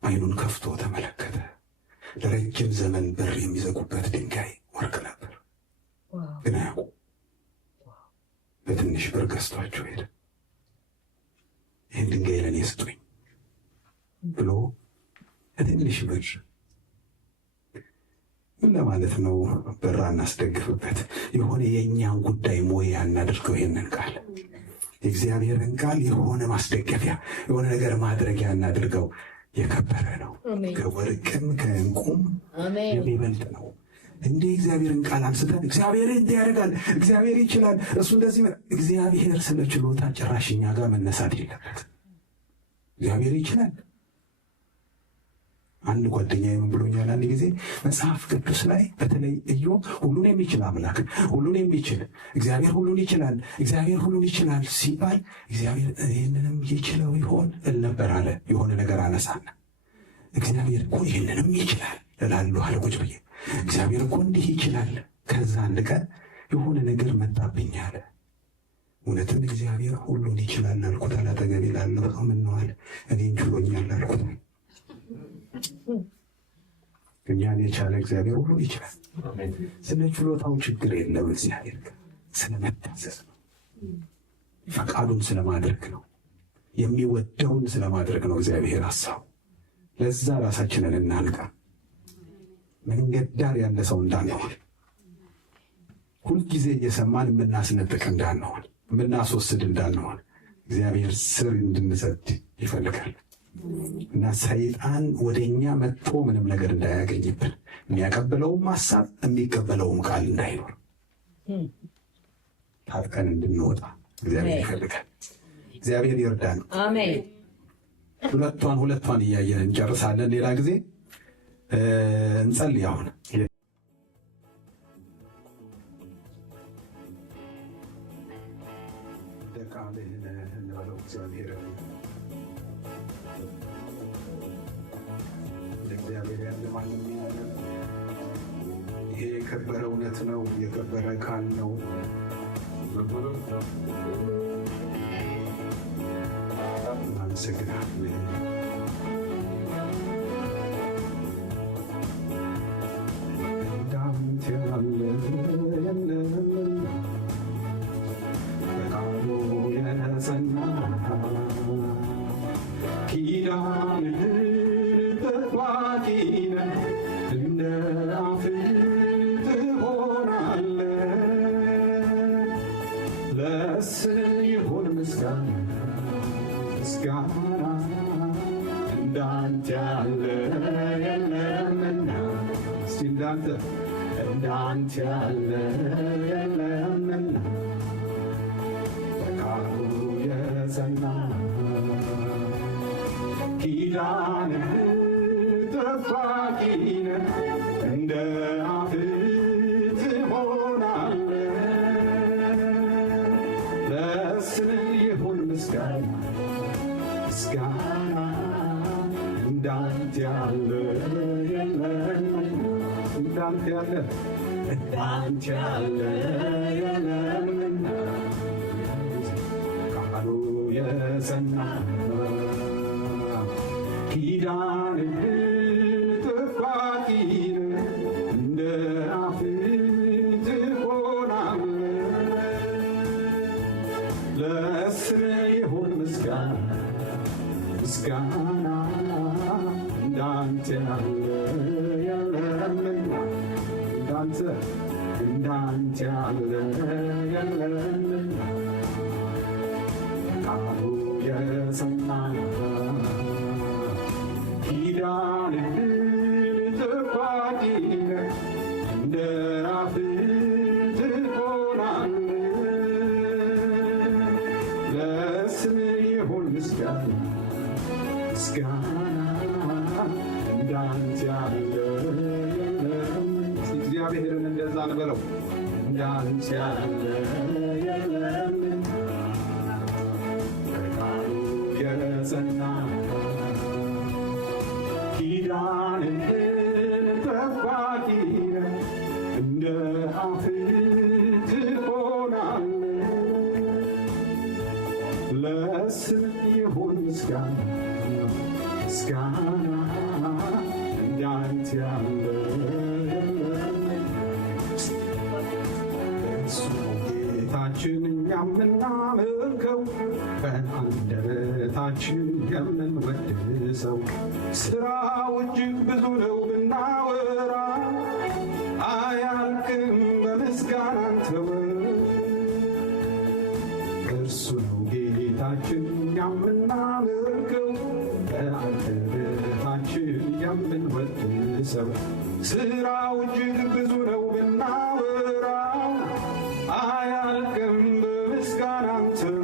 አይኑን ከፍቶ ተመለከተ። ለረጅም ዘመን በር የሚዘጉበት ድንጋይ ወርቅ ነበር፣ ግን አያውቁ። በትንሽ ብር ገዝቷቸው ሄደ። ይህን ድንጋይ ለእኔ ስጡኝ ብሎ በትንሽ ብር ምን ለማለት ነው? በራ እናስደግፍበት። የሆነ የእኛን ጉዳይ ሞያ እናድርገው። ይሄንን ቃል የእግዚአብሔርን ቃል የሆነ ማስደገፊያ፣ የሆነ ነገር ማድረጊያ እናድርገው። የከበረ ነው፣ ከወርቅም ከዕንቁም የሚበልጥ ነው። እንዲህ እግዚአብሔርን ቃል አንስተን እግዚአብሔር እንዲህ ያደርጋል፣ እግዚአብሔር ይችላል፣ እሱ እንደዚህ። እግዚአብሔር ስለ ችሎታ ጭራሽ እኛ ጋር መነሳት የለበት። እግዚአብሔር ይችላል። አንድ ጓደኛ ምን ብሎኛል አንድ ጊዜ፣ መጽሐፍ ቅዱስ ላይ በተለይ ኢዮብ ሁሉን የሚችል አምላክ፣ ሁሉን የሚችል እግዚአብሔር ሁሉን ይችላል፣ እግዚአብሔር ሁሉን ይችላል ሲባል እግዚአብሔር ይህንንም ይችለው ይሆን እል ነበር አለ። የሆነ ነገር አነሳና እግዚአብሔር እኮ ይህንንም ይችላል እላለሁ አለ ቁጭ ብዬ። እግዚአብሔር እኮ እንዲህ ይችላል። ከዛ አንድ ቀን የሆነ ነገር መጣብኝ አለ። እውነትም እግዚአብሔር ሁሉን ይችላል አልኩት። አላጠገቤ ላለው ምን ነው አለ። እኔን ችሎኛል አልኩት። እኛን የቻለ እግዚአብሔር ሁሉን ይችላል። ስለ ችሎታው ችግር የለም። እግዚአብሔር ስለ መታዘዝ ነው፣ ፈቃዱን ስለማድረግ ነው፣ የሚወደውን ስለማድረግ ነው እግዚአብሔር ሐሳቡ። ለዛ ራሳችንን እናንቃ። መንገድ ዳር ያለ ሰው እንዳንሆን፣ ሁልጊዜ እየሰማን የምናስነጥቅ እንዳንሆን፣ የምናስወስድ እንዳንሆን እግዚአብሔር ስር እንድንሰድ ይፈልጋል። እና ሰይጣን ወደኛ መጥቶ ምንም ነገር እንዳያገኝብን፣ የሚያቀብለውም ሐሳብ የሚቀበለውም ቃል እንዳይኖር ታጥቀን እንድንወጣ እግዚአብሔር ይፈልጋል። እግዚአብሔር ይርዳን። አሜን። ሁለቷን እያየን እንጨርሳለን። ሌላ ጊዜ እንጸልይ። አሁን ደቃልህ እንበለው እግዚአብሔር እግዚአብሔር ያለ ማንም ያለ። ይሄ የከበረ እውነት ነው፣ የከበረ ቃል ነው። እናመሰግናለን። እንዳንተ ያለ የለም፣ በቃሉ የጸና ኪዳንህ እንደ አፍህ ትሆናለህ። ለስምህ ይሁን ምስጋና ምስጋና፣ እንዳንተ ያለ የለምና። እስቲ እንዳንተ ያለ የለምና፣ በቃሉ የጸና ኪዳንህ ጠባቂነህ እንደ አፍህ ትሆናለህ። ለስምህ ይሁን ምስጋና ምስጋና፣ እንዳንተ ያለ የለምና። እንዳንተ ያለ የለምና፣ ቃሉ የጸና ኪዳንህ ጠባቂነህ እንደ አፍህ ትሆናለህ። ለስምህ ይሁን ምስጋና ምስጋና፣ እንዳንተ ያለ የለምና። እንዳንተ ያለ የለምና፣ ቃሉ የጸና ኪዳንህ ጠባቂነህ እንደ አፍህ ትሆናለህ። ለስምህ ይሁን ምስጋና ምስጋና፣ እንዳንተ ያለ የለም። እግዚአብሔርን እንደዛ እንበለው። እንዳንተ ያለ የለም፣ በቃሉ የጸና ኪዳንህ ጠባቂነህ እንደ አፍህ ትሆናለህ። ለስምህ ይሁን ምስጋና ምስጋና፣ እንዳንተ ያለ እሱ ጌታችን እኛም የምናመልከው በአንደበታችን የምንወድሰው ሥራው እጅግ ብዙ ነው ብናወራ ጌታችን የምናመልከው በአንደበታችን የምንወድሰው ሥራው እጅግ ብዙ ነው ብናወራው አያልቅም በምስጋና አንተው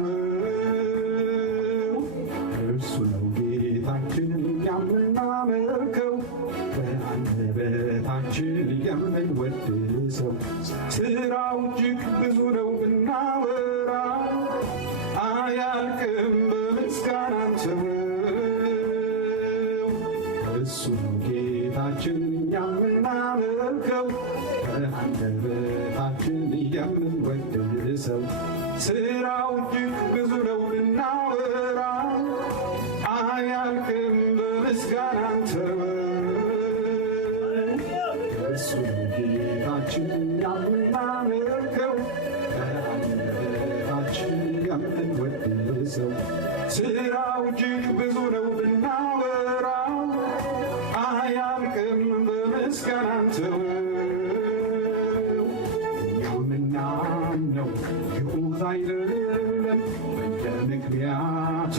እርሱ ነው ጌታችን የምናመልከው በአንደበታችን የምንወድሰው ሥራው እጅግ ብዙ ነው ብናወራው አያልቅም በምስጋና አንተው እሱ ነው ጌታችን የምናመልከው በአንደበታችን የምንወድሰው ሥራው እጅግ ብዙ ነው ብናወራው አያልቅም በምስጋና አንተው እሱ ነው ጌታችን የምናመልከው በአንደበታችን የምንወድሰው ሥራው እጅግ ብዙ ነው ብናወራው አያልቅም በምስጋና አንተው የምናምነው ግዑዝ አይደለም በየምክንያቱ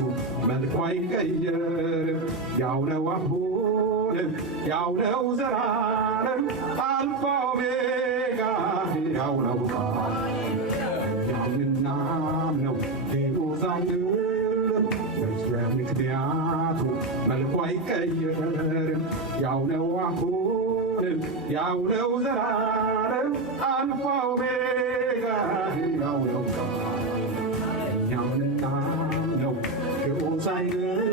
መልኩ አይቀየርም ያው ነው አሁንም ያው ነው ዘላለም አልፋ ኦሜጋ ያው ነው የምናምነው ግዑዝ አይደለም በየምክንያቱ መልኩ አይቀየርም ያው ነው አሁንም ያው ነው ዘላለም አልፋ ኦሜጋ ያው ነው የምናምነው ግዑዝ አይደለም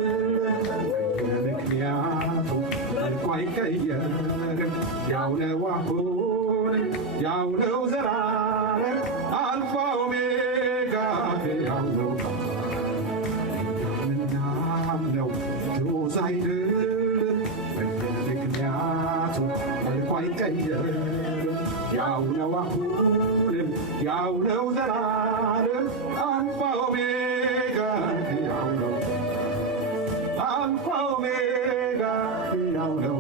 በየምክንያቱ መልኩ አይቀየርም ያው ነው አሁንም ያው ነው ዘላለም አልፋ ኦሜጋ ያው ነው የምናምነው ግዑዝ አይደለም በየምክንያቱ መልኩ አይቀየርም ያው ነው አሁንም ያው ነው ዘላለም አልፋ ኦሜጋ ያው ነው አልፋ ኦሜጋ ያው ነው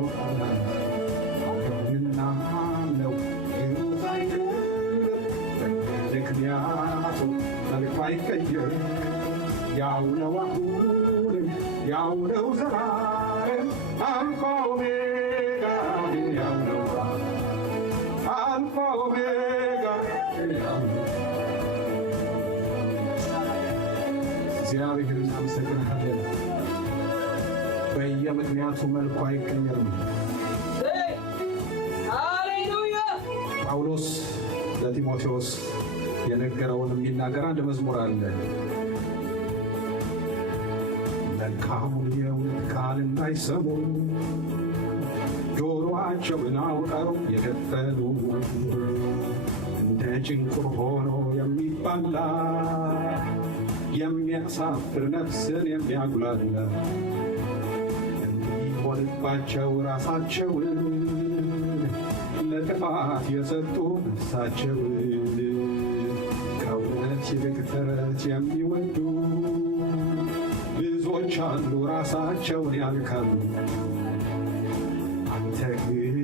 የምናምነው ግዑዝ አይደለም በየምክንያቱ መልኩ አይቀየርም ያው ነው አሁንም ያው ነው ዘላለም አልፋ ኦሜጋ ያው ነው አልፋ ኦሜጋ ያው ነው። እግዚአብሔር እናመሰግናለን። በየምክንያቱ መልኩ አይቀየርም። ሃሌሉያ። ጳውሎስ ለጢሞቴዎስ የነገረውን የሚናገር አንድ መዝሙር አለ። መልካሙን የእውነት ቃል እንዳይሰሙ ጆሮአቸውን አውቀው የደፈኑ እንደ ጭንቁር ሆኖ የሚባላ የሚያሳፍር ነፍስን የሚያጉላላ እንዲሆንባቸው ራሳቸውን ለጥፋት የሰጡ ነፍሳቸውን ከእውነት ይልቅ ተረት የሚወዱ ብዙዎች አሉ ራሳቸውን ያልካሉ። አንተ ግን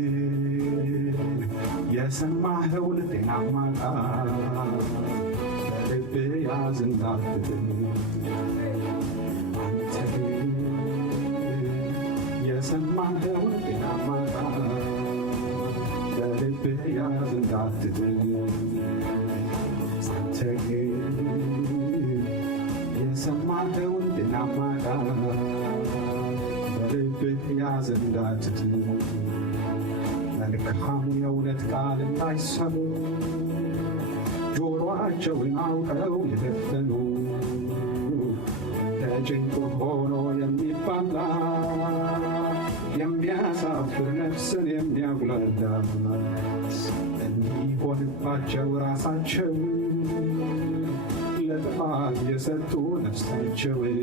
የሰማኸውን ጤናማ ቃል በልብህ ያዝ እንዳትል። አንተ ግን የሰማኸውን ጤናማ ቃል በልብህ ያዝ እንዳትል። አንተ ግን የሰማኸውን ጤናማ ቃል በልብህ ያዝ እንዳትል። መልካሙን የእውነት ቃል እንዳይሰሙ ጆሮአቸውን አውቀው የደፈኑ እንደ ጭንቁር ሆኖ የሚባላ የሚያሳፍር ነፍስን የሚያጉላላ እንዲሆንባቸው ራሳቸው ለጥፋት የሰጡ ነፍሳቸውን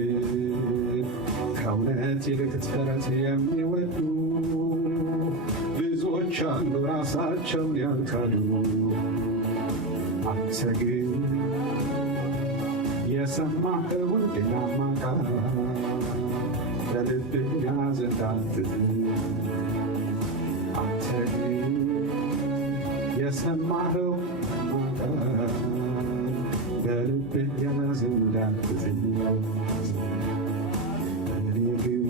ከእውነት ይልቅ ተረት የሚወዱ ብዙዎች አሉ ራሳቸውን ያልካሉ። አንተ ግን የሰማኸውን ጤናማ ቃል በልብህ ያዝ እንዳትል። አንተ ግን የሰማኸውን ቃል በልብህ ያዝ እንዳትተኛ እኔ ግን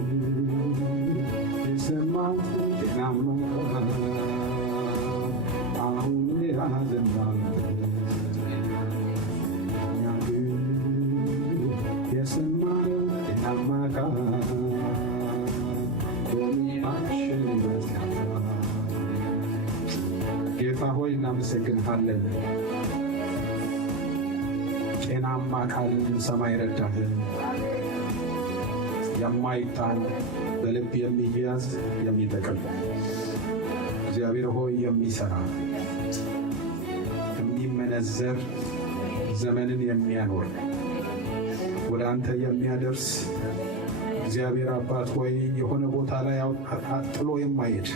የሰማሁት ጤናማ ቃል አሁን ያዝ እንዳትተኛ እኛ ግን የሰማነው ጤናማ ቃል በሚያሸንፍ ጌታ ሆይ እናመሰግንሃለን። ጤናማ ቃልን እንሰማ ይረዳህን የማይጣል በልብ የሚያዝ የሚጠቅም እግዚአብሔር ሆይ የሚሰራ የሚመነዘር ዘመንን የሚያኖር ወደ አንተ የሚያደርስ እግዚአብሔር አባት ሆይ የሆነ ቦታ ላይ አጥሎ የማይሄድ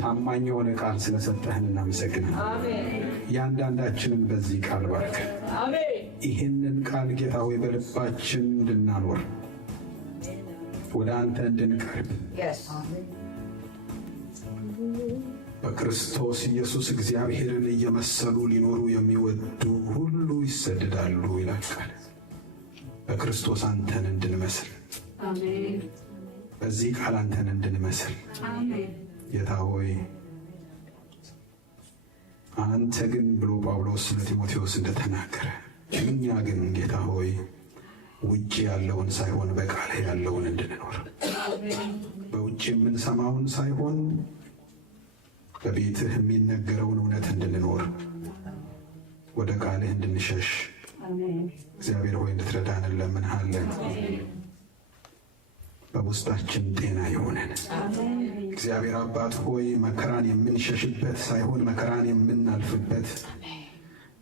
ታማኝ የሆነ ቃል ስለሰጠህን እናመሰግናለን። እያንዳንዳችንን በዚህ ቃል ባርክ። ይህንን ቃል ጌታ ሆይ በልባችን እንድናኖር ወደ አንተ እንድንቀርብ በክርስቶስ ኢየሱስ እግዚአብሔርን እየመሰሉ ሊኖሩ የሚወዱ ሁሉ ይሰደዳሉ ይላል ቃል። በክርስቶስ አንተን እንድንመስል በዚህ ቃል አንተን እንድንመስል ጌታ ሆይ አንተ ግን ብሎ ጳውሎስ ለጢሞቴዎስ እንደተናገረ እኛ ግን ጌታ ሆይ ውጭ ያለውን ሳይሆን በቃልህ ያለውን እንድንኖር በውጭ የምንሰማውን ሳይሆን በቤትህ የሚነገረውን እውነት እንድንኖር ወደ ቃልህ እንድንሸሽ እግዚአብሔር ሆይ እንድትረዳን እንለምንሃለን። በውስጣችን ጤና ይሆነን። እግዚአብሔር አባት ሆይ መከራን የምንሸሽበት ሳይሆን መከራን የምናልፍበት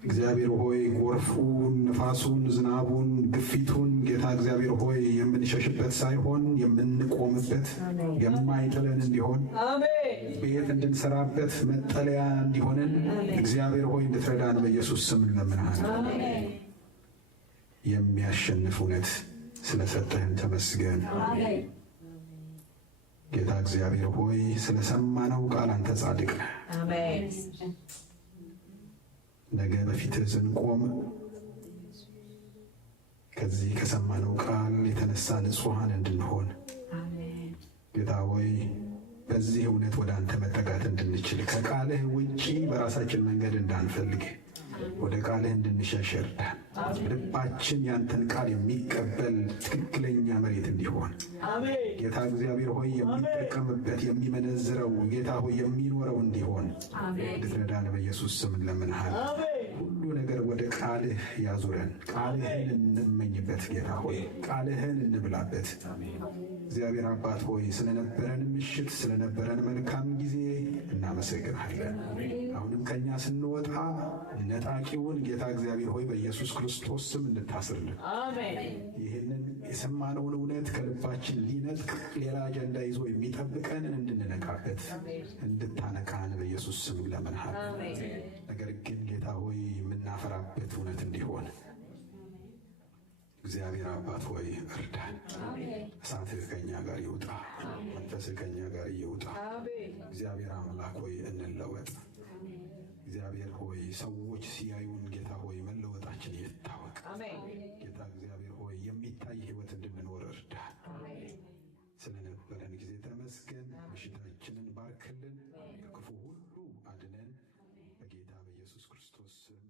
እግዚአብሔር ሆይ ጎርፉን፣ ንፋሱን፣ ዝናቡን፣ ግፊቱን ጌታ እግዚአብሔር ሆይ የምንሸሽበት ሳይሆን የምንቆምበት የማይጥለን እንዲሆን ቤት እንድንሰራበት መጠለያ እንዲሆነን እግዚአብሔር ሆይ እንድትረዳን በኢየሱስ ስም እንለምንሃለን። የሚያሸንፍ እውነት ስለሰጠህን ተመስገን። ጌታ እግዚአብሔር ሆይ ስለሰማነው ቃል አንተ ጻድቅ ነህ። ነገ በፊትህ ስንቆም ከዚህ ከሰማነው ቃል የተነሳ ንጹሐን እንድንሆን ጌታ ሆይ በዚህ እውነት ወደ አንተ መጠጋት እንድንችል ከቃልህ ውጪ በራሳችን መንገድ እንዳንፈልግ ወደ ቃልህ እንድንሸሽ እርዳን። ልባችን ያንተን ቃል የሚቀበል ትክክለኛ መሬት እንዲሆን ጌታ እግዚአብሔር ሆይ የሚጠቀምበት የሚመነዝረው ጌታ ሆይ የሚኖረው እንዲሆን እንድትረዳን በኢየሱስ ስም እንለምንሃል። ሁሉ ነገር ወደ ቃልህ ያዙረን። ቃልህን እንመኝበት ጌታ ሆይ ቃልህን እንብላበት። እግዚአብሔር አባት ሆይ ስለነበረን ምሽት ስለነበረን መልካም ጊዜ እናመሰግናለን። አሁንም ከኛ ስንወጣ ነጣቂውን ጌታ እግዚአብሔር ሆይ በኢየሱስ ክርስቶስ ስም እንድታስርልን ይህንን የሰማነውን እውነት ከልባችን ሊነጥቅ ሌላ አጀንዳ ይዞ የሚጠብቀንን እንድንነቃበት እንድታነቃን በኢየሱስ ስም ለምንሃል። ነገር ግን ጌታ ሆይ የምናፈራበት እውነት እንዲሆን እግዚአብሔር አባት ሆይ እርዳን። እሳትህ ከኛ ጋር ይውጣ፣ መንፈስህ ከኛ ጋር ይውጣ። እግዚአብሔር አምላክ ሆይ እንለወጥ። እግዚአብሔር ሆይ ሰዎች ሲያዩን ጌታ ሆይ መለወጣችን ይታወቅ። ጌታ እግዚአብሔር ሆይ የሚታይ ሕይወት እንድንኖር እርዳን። ስለነበረን ጊዜ ተመስገን። ምሽታችንን ባርክልን፣ ከክፉ ሁሉ አድነን። በጌታ በኢየሱስ ክርስቶስ ስም